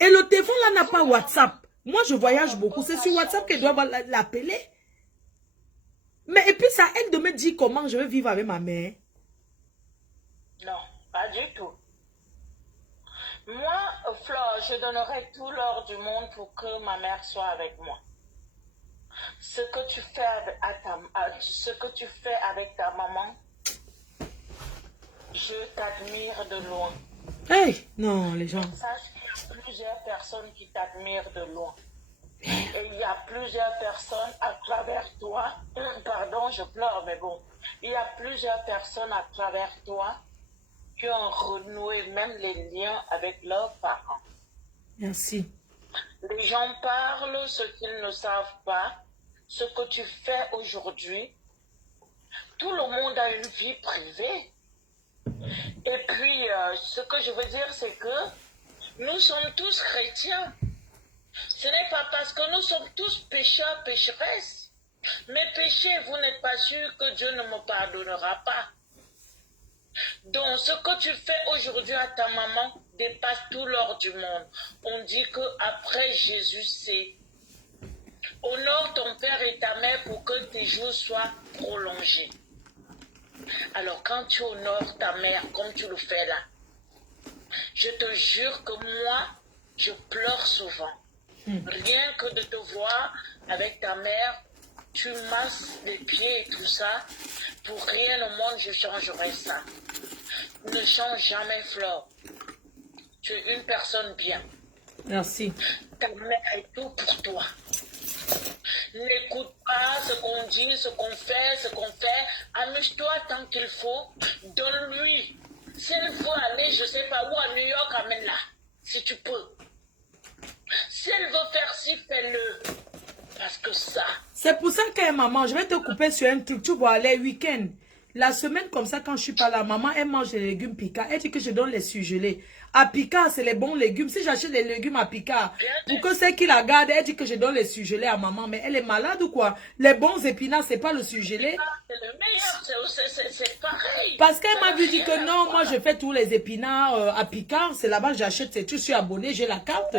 Et le téléphone là n'a pas WhatsApp. Moi, je voyage beaucoup. C'est sur WhatsApp qu'elle doit l'appeler. Mais et puis, ça aide de me dire comment je vais vivre avec ma mère. Non, pas du tout. Moi, Flore, je donnerai tout l'or du monde pour que ma mère soit avec moi. Ce que tu fais avec ta maman, je t'admire de loin. Hey, non, les gens. Sache qu'il y a plusieurs personnes qui t'admirent de loin. Et il y a plusieurs personnes à travers toi. Pardon, je pleure, mais bon. Il y a plusieurs personnes à travers toi qui ont renoué même les liens avec leurs parents. Merci. Les gens parlent ce qu'ils ne savent pas, ce que tu fais aujourd'hui. Tout le monde a une vie privée. Et puis, ce que je veux dire, c'est que nous sommes tous chrétiens. Ce n'est pas parce que nous sommes tous pécheurs, pécheresses. Mais péchés, vous n'êtes pas sûr que Dieu ne me pardonnera pas. Donc, ce que tu fais aujourd'hui à ta maman dépasse tout l'or du monde. On dit qu'après Jésus, c'est honore ton père et ta mère pour que tes jours soient prolongés. Alors, quand tu honores ta mère comme tu le fais là, je te jure que moi, je pleure souvent. Rien que de te voir avec ta mère, tu masses les pieds et tout ça. Pour rien au monde, je changerai ça. Ne change jamais, Flore. Tu es une personne bien. Merci. Ta mère est tout pour toi. N'écoute pas ce qu'on dit, ce qu'on fait, Amuse-toi tant qu'il faut. Donne-lui Si elle veut aller, je sais pas où, à New York, amène-la. Si tu peux. Si elle veut faire ci, fais-le. Parce que ça... C'est pour ça que maman, je vais te couper sur un truc. Tu vois, les week-ends, la semaine comme ça, quand je suis pas là, maman, elle mange les légumes Picard. Elle dit que je donne les surgelés. À Picard, c'est les bons légumes. Si j'achète les légumes à Picard, pour que celle qui la garde, elle dit que je donne les surgelés à maman. Mais elle est malade ou quoi? Les bons épinards, c'est pas le surgelé. C'est le meilleur, c'est pareil. Parce qu'elle m'a dit que non, moi je fais tous les épinards à Picard. C'est là-bas que j'achète ces trucs. Je suis abonnée, j'ai la carte.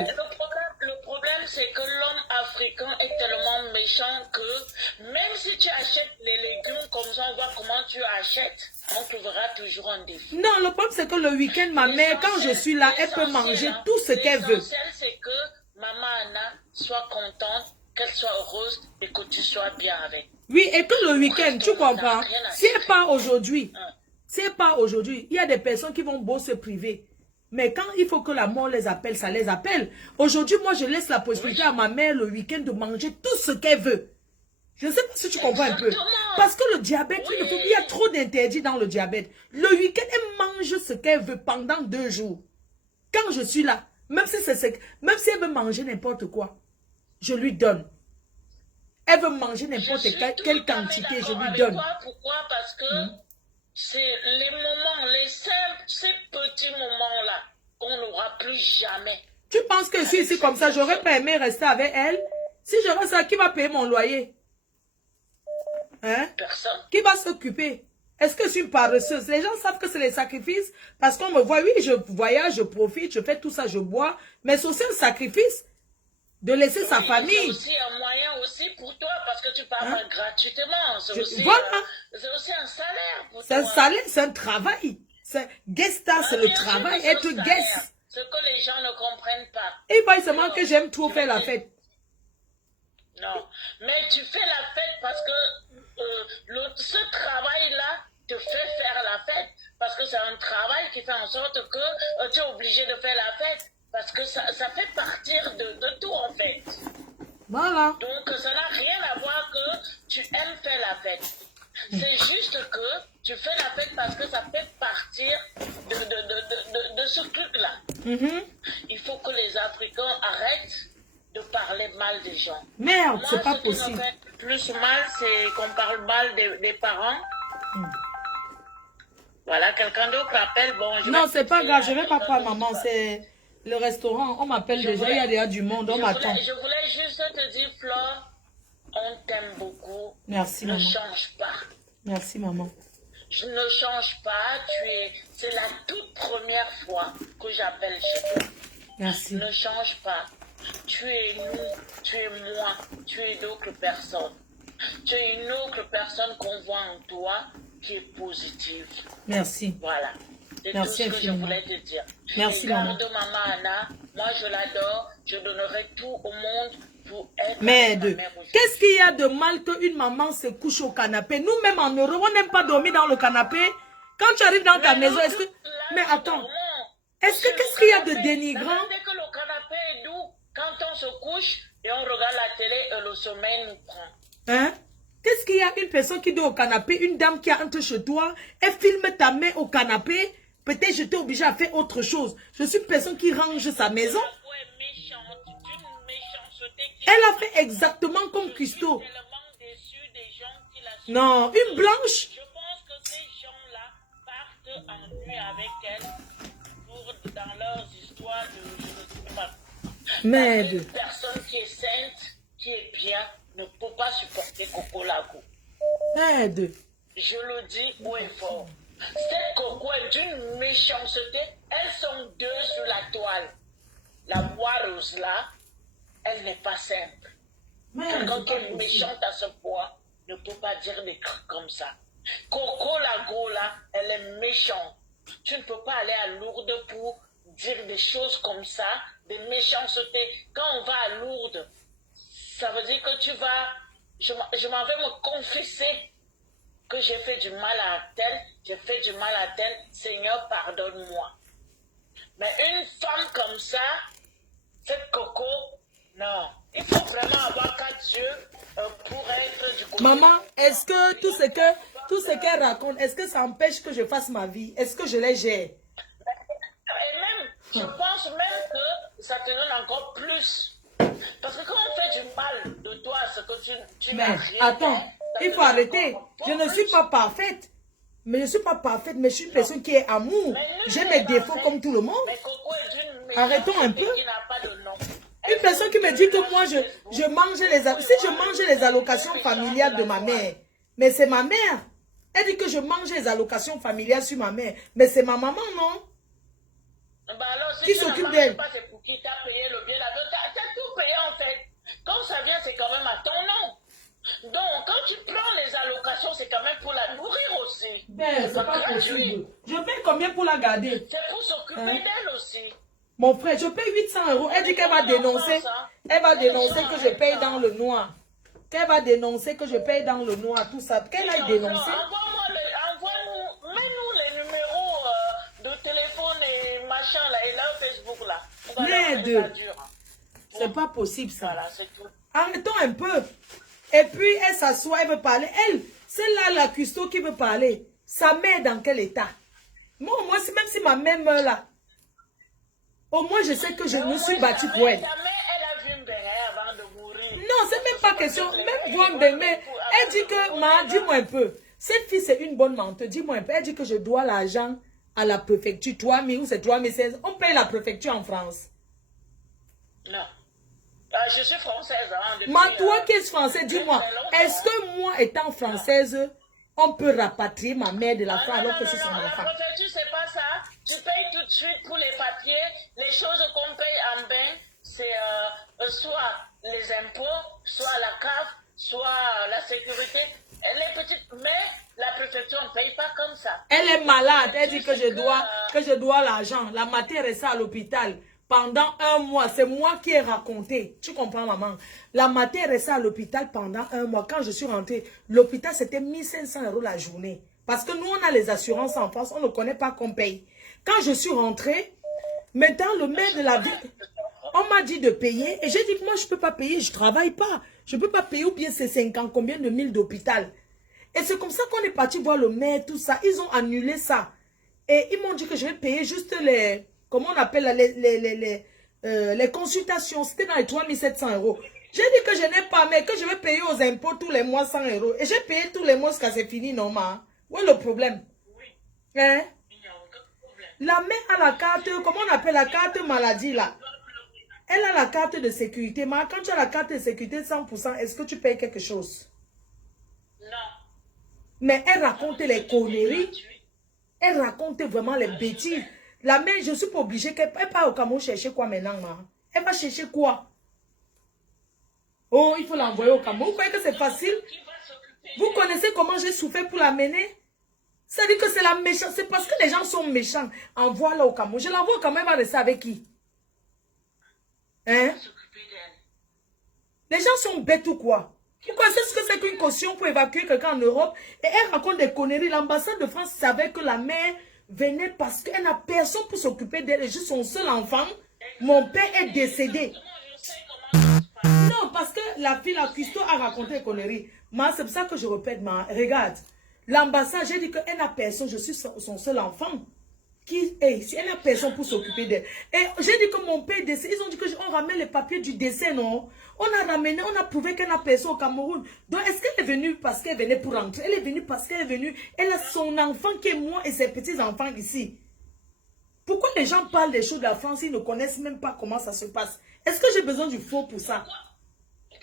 Le problème, c'est que l'homme africain est tellement méchant que même si tu achètes les légumes comme ça, on voit comment tu achètes, on trouvera toujours un défi. Non, le problème c'est que le week-end, ma mère, quand je suis là, elle peut manger tout ce qu'elle veut. L'essentiel, c'est que maman Anna soit contente, qu'elle soit heureuse et que tu sois bien avec. Oui, et que le week-end, tu comprends, si elle part aujourd'hui, il y a des personnes qui vont beau se priver. Mais quand il faut que la mort les appelle, ça les appelle. Aujourd'hui, moi, je laisse la possibilité à ma mère le week-end de manger tout ce qu'elle veut. Je ne sais pas si tu comprends un peu. Parce que le diabète, il y a trop d'interdits dans le diabète. Le week-end, elle mange ce qu'elle veut pendant 2 jours. Quand je suis là, même si elle veut manger n'importe quoi, je lui donne. Elle veut manger n'importe quelle quantité, je lui donne. Pourquoi? Parce que c'est les moments, les simples, ces petits moments-là, qu'on n'aura plus jamais. Tu penses que je suis ici comme ça, j'aurais pas aimé rester avec elle? Si je reste là, qui va payer mon loyer? Hein? Personne. Qui va s'occuper? Est-ce que je suis une paresseuse? Les gens savent que c'est les sacrifices. Parce qu'on me voit, oui, je voyage, je profite, je fais tout ça, je bois. Mais c'est aussi un sacrifice de laisser sa famille. C'est aussi un moyen aussi pour toi parce que tu parles gratuitement. C'est aussi, voilà. C'est aussi un salaire pour toi. C'est un salaire, c'est un travail. Guesta, c'est le travail, être guest. Ce que les gens ne comprennent pas. Et pas seulement que j'aime trop faire la fête. Non, mais tu fais la fête parce que ce travail-là te fait faire la fête. Parce que c'est un travail qui fait en sorte que tu es obligé de faire la fête. Parce que ça fait partir de tout en fait. Voilà. Donc ça n'a rien à voir que tu aimes faire la fête. C'est juste que tu fais la fête parce que ça fait partir de ce truc-là. Il faut que les Africains arrêtent de parler mal des gens. Merde, c'est pas ce qui possible. me fait plus mal, c'est qu'on parle mal des parents. Voilà, quelqu'un d'autre appelle. Bon, non, c'est pas grave, je vais pas prendre maman, c'est le restaurant. On m'appelle déjà, il y a déjà du monde, on m'attend. Je voulais juste te dire, Flore, on t'aime beaucoup. Merci, maman. Ne change pas. Merci, maman. Je ne change pas, c'est la toute première fois que j'appelle chez toi. Merci. Ne change pas. Tu es nous, tu es moi, tu es d'autres personnes. Tu es une autre personne qu'on voit en toi qui est positive. Merci. Voilà. C'est tout ce que je voulais te dire. Merci, maman. Regarde maman Anna, moi je l'adore, je donnerai tout au monde pour être Merde. Qu'est-ce qu'il y a de mal qu'une maman se couche au canapé? Nous-mêmes en Europe, on n'aime pas dormir dans le canapé. Quand tu arrives dans ta maison, est-ce que... Mais attends. Qu'est-ce qu'il y a de dénigrant? C'est que le canapé est doux. Quand on se couche et on regarde la télé et le sommeil nous prend. Hein? Qu'est-ce qu'il y a une personne qui dort au canapé, une dame qui entre chez toi, elle filme ta main au canapé, peut-être je t'ai obligé à faire autre chose. Je suis une personne qui range sa maison. Elle a fait exactement comme Christo. Non, une blanche. Je pense que ces gens-là partent en nuit avec elle pour dans leurs histoires de je ne sais pas. Merde. Une personne qui est sainte, qui est bien, ne peut pas supporter Coco Lago. Merde. Je le dis haut et fort. Cette Coco est d'une méchanceté. Elles sont deux sur la toile. La moireuse là, elle n'est pas simple. Quelqu'un qui est méchante à ce point ne peut pas dire des trucs comme ça. Coco Lago là, elle est méchante. Tu ne peux pas aller à Lourdes pour dire des choses comme ça, des méchancetés. Quand on va à Lourdes, ça veut dire que tu vas... Je m'en vais me confesser que j'ai fait du mal à tel, j'ai fait du mal à tel. Seigneur, pardonne-moi. Mais une femme comme ça, cette Coco, non. Il faut vraiment avoir 4 yeux pour être du côté. Maman, est-ce que tout tout ce qu'elle raconte, est-ce que ça empêche que je fasse ma vie? Est-ce que je les gère? Et même, je pense même que ça te donne encore plus. Parce que quand on fait du mal de toi, ce que tu Mais n'as rien attends, fait, il faut arrêter. Je ne suis pas parfaite. Mais je ne suis pas parfaite, mais je suis une personne qui est amour. J'ai mes défauts comme tout le monde. Mais Coco est d'une Arrêtons un peu. qui n'a pas de nom. Une personne qui me dit que moi, je mange si je mange les allocations familiales de ma mère, mais c'est ma mère. Elle dit que je mange les allocations familiales sur ma mère, mais c'est ma maman, non? Bah alors, si Qui tu s'occupe n'as d'elle? pas, c'est pour qui t'a payé le billet d'avion. T'as tout payé en fait. Quand ça vient, c'est quand même à ton nom. Donc, quand tu prends les allocations, c'est quand même pour la nourrir aussi. Ben, c'est pas possible. Je paye combien pour la garder? C'est pour s'occuper d'elle aussi. Mon frère, je paye 800 €. Elle dit qu'elle va dénoncer. Elle va dénoncer que je paye dans le noir. Qu'elle va dénoncer que je paye dans le noir, tout ça. Qu'elle aille dénoncer. Envoie-nous, mets-nous les numéros de téléphone et machin là, et là, Facebook là. Merde. C'est pas possible ça. Voilà, c'est tout. Arrêtons un peu. Et puis, elle s'assoit, elle veut parler. Elle, c'est là la cuistot qui veut parler. Sa mère dans quel état? Moi, même si ma mère meurt là, au moins je sais que je me suis battue pour elle. Ta mère, elle a vu Mbengé avant de mourir. Non, c'est même pas question. Même voir Mbengé, elle dit que, dis-moi un peu. Cette fille, c'est une bonne menteuse. Dis-moi un peu. Elle dit que je dois l'argent à la préfecture. 3000 ou c'est 3016. On paye la préfecture en France. Non. Je suis française. Toi qui es français, dis-moi, est-ce que moi, étant française, on peut rapatrier ma mère de la France alors que je suis son enfant? La préfecture, c'est pas ça. Tu payes tout de suite pour les papiers. Les choses qu'on paye en bain, c'est soit les impôts, soit la CAF, soit la sécurité. Elle est petite, mais la préfecture ne paye pas comme ça. Elle est malade. Elle dit que je dois l'argent. La matière est ça à l'hôpital. Pendant un mois, c'est moi qui ai raconté. Tu comprends, maman? La matière est ça à l'hôpital pendant un mois. Quand je suis rentrée, l'hôpital, c'était 1500 € la journée. Parce que nous, on a les assurances en France. On ne connaît pas qu'on paye. Quand je suis rentrée, maintenant, le maire de la ville, on m'a dit de payer. Et j'ai dit que moi, je ne peux pas payer. Je ne travaille pas. Je ne peux pas payer ou bien c'est 50, combien de mille d'hôpital. Et c'est comme ça qu'on est parti voir le maire, tout ça. Ils ont annulé ça. Et ils m'ont dit que je vais payer juste les... Comment on appelle les consultations. C'était dans les 3700 €. J'ai dit que je n'ai pas, mais que je vais payer aux impôts tous les mois 100 €. Et j'ai payé tous les mois jusqu'à c'est fini, normal. Où est le problème? Hein? La mère a la carte, comment on appelle la carte maladie là? Elle a la carte de sécurité. Mais quand tu as la carte de sécurité 100%, est-ce que tu payes quelque chose? Non. Mais elle raconte les conneries. Elle raconte vraiment les bêtises. La mère, je ne suis pas obligée qu'elle part au Cameroun chercher quoi maintenant, ma? Elle va chercher quoi? Oh, il faut l'envoyer au Cameroun. Vous croyez que c'est facile? Vous connaissez comment j'ai souffert pour l'amener? Ça dit que c'est la méchante. C'est parce que les gens sont méchants. Envoie-la au Cameroun. Je l'envoie au Cameroun, elle va rester avec qui? Hein? Les gens sont bêtes ou quoi? Vous connaissez ce que c'est qu'une caution pour évacuer quelqu'un en Europe? Et elle raconte des conneries. L'ambassade de France savait que la mère venait parce qu'elle n'a personne pour s'occuper d'elle. Et juste son seul enfant. Mon père est décédé. Non, parce que la fille, la cuistot, a raconté des conneries. Moi, c'est pour ça que je répète, regarde. L'ambassade, j'ai dit qu'elle n'a personne. Je suis son seul enfant. Si elle n'a personne pour s'occuper d'elle. Et j'ai dit que mon père est décédé. Ils ont dit qu'on ramène les papiers du décès, non? On a ramené, on a prouvé qu'elle n'a personne au Cameroun. Donc, est-ce qu'elle est venue parce qu'elle venait pour rentrer? Elle est venue parce qu'elle est venue. Elle a son enfant qui est moi et ses petits-enfants ici. Pourquoi les gens parlent des choses de la France, ils ne connaissent même pas comment ça se passe? Est-ce que j'ai besoin du faux pour ça?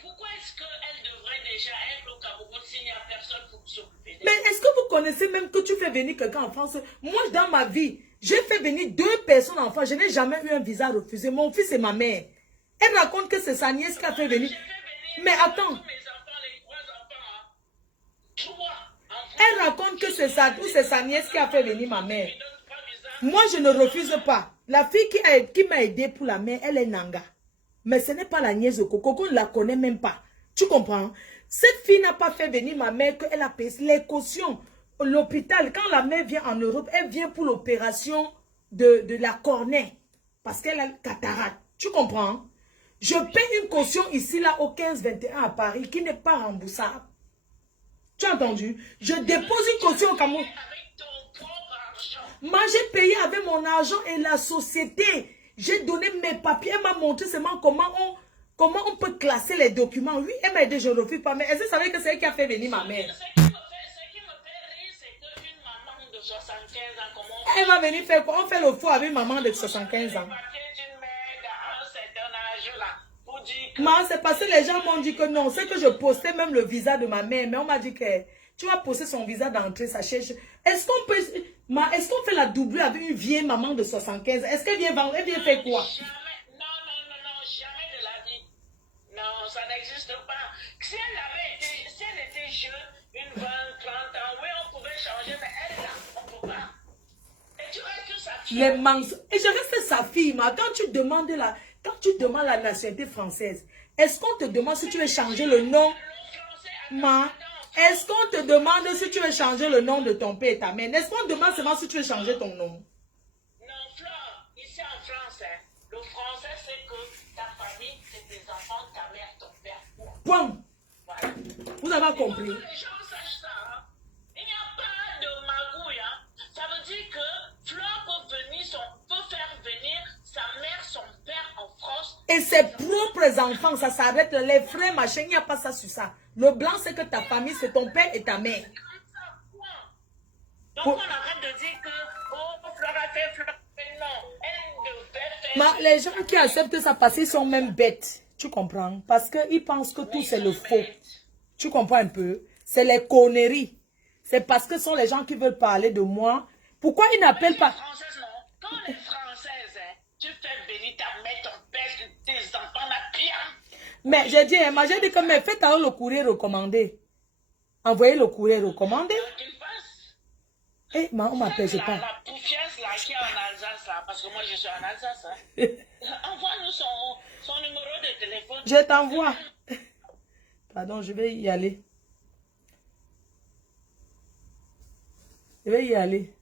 Pourquoi est-ce qu'elle devrait déjà être au Cameroun s'il n'y a personne pour s'occuper d'elle? Mais est-ce que vous connaissez même que tu fais venir quelqu'un en France? Moi, dans ma vie, j'ai fait venir 2 personnes en France. Je n'ai jamais eu un visa refusé. Mon fils et ma mère. Elle raconte que c'est sa nièce qui a fait venir. Mais attends. Elle raconte que c'est sa nièce qui a fait venir ma mère. Moi, je ne refuse pas. La fille qui m'a aidé pour la mère, elle est Nanga. Mais ce n'est pas la nièce de Coco. Coco ne la connaît même pas. Tu comprends? Cette fille n'a pas fait venir ma mère qu'elle a payé les cautions. L'hôpital, quand la mère vient en Europe, elle vient pour l'opération de la cornée. Parce qu'elle a cataracte. Tu comprends? Je paye une caution ici, là, au 15-21 à Paris, qui n'est pas remboursable. Tu as entendu? Je dépose une caution au Cameroun. Avec ton propre argent. Moi, j'ai payé avec mon argent et la société. J'ai donné mes papiers. Elle m'a montré seulement comment on peut classer les documents. Oui, elle m'a dit, je ne refuse pas. Mais est-ce que vous savez que c'est elle qui a fait venir ma mère? Ce qui me fait rire, c'est qu'une maman de 75 ans, comment Elle va venir faire quoi? On fait le faux avec maman de 75 ans. Moi, c'est parce que les gens m'ont dit que non. C'est que je postais même le visa de ma mère. Mais on m'a dit que tu vas poster son visa d'entrée, ça cherche. Est-ce qu'on peut... Est-ce qu'on fait la doublure avec une vieille maman de 75? Est-ce qu'elle vient vendre? Elle vient faire quoi? Non, jamais de la vie. Non, ça n'existe pas. Si elle était jeune, une 20, 30 ans, oui, on pouvait changer, mais elle, là, on ne peut pas. Et tu restes sa fille. Les mensonges. Et je reste sa fille, mais quand tu demandes la nationalité française, est-ce qu'on te demande si tu veux changer le nom? Est-ce qu'on te demande si tu veux changer le nom de ton père et ta mère? Est-ce qu'on te demande seulement si tu veux changer ton nom? Non, Flore, ici en France, le français, c'est que ta famille, c'est tes enfants, ta mère, ton père. Point. Voilà. Vous avez compris? Il faut que les gens sachent ça. Hein. Il n'y a pas de magouille. Hein. Ça veut dire que Flore peut faire venir sa mère, son père en France. Et ses propres enfants, ça s'arrête. Les frères, machin, il n'y a pas ça sur ça. Le blanc, c'est que ta famille, c'est ton père et ta mère. Donc, on arrête de dire que, oh, Flore a fait, non. Elle devait faire... Les gens qui acceptent ça parce qu'ils sont même bêtes. Tu comprends? Parce qu'ils pensent que tout c'est le faux. Tu comprends un peu? C'est les conneries. C'est parce que ce sont les gens qui veulent parler de moi. Pourquoi ils n'appellent pas... Française, non. Quand les Françaises, tu fais venir ta mère, ton père, tes enfants, la pire. Mais j'ai dit que mais faites alors le courrier recommandé. Envoyez le courrier recommandé. Eh, mais on m'appelle, je pas. La poufiasse là qui est en Alsace là, parce que moi je suis en Alsace. Envoie-nous son numéro de téléphone. Je t'envoie. Pardon, je vais y aller. Je vais y aller.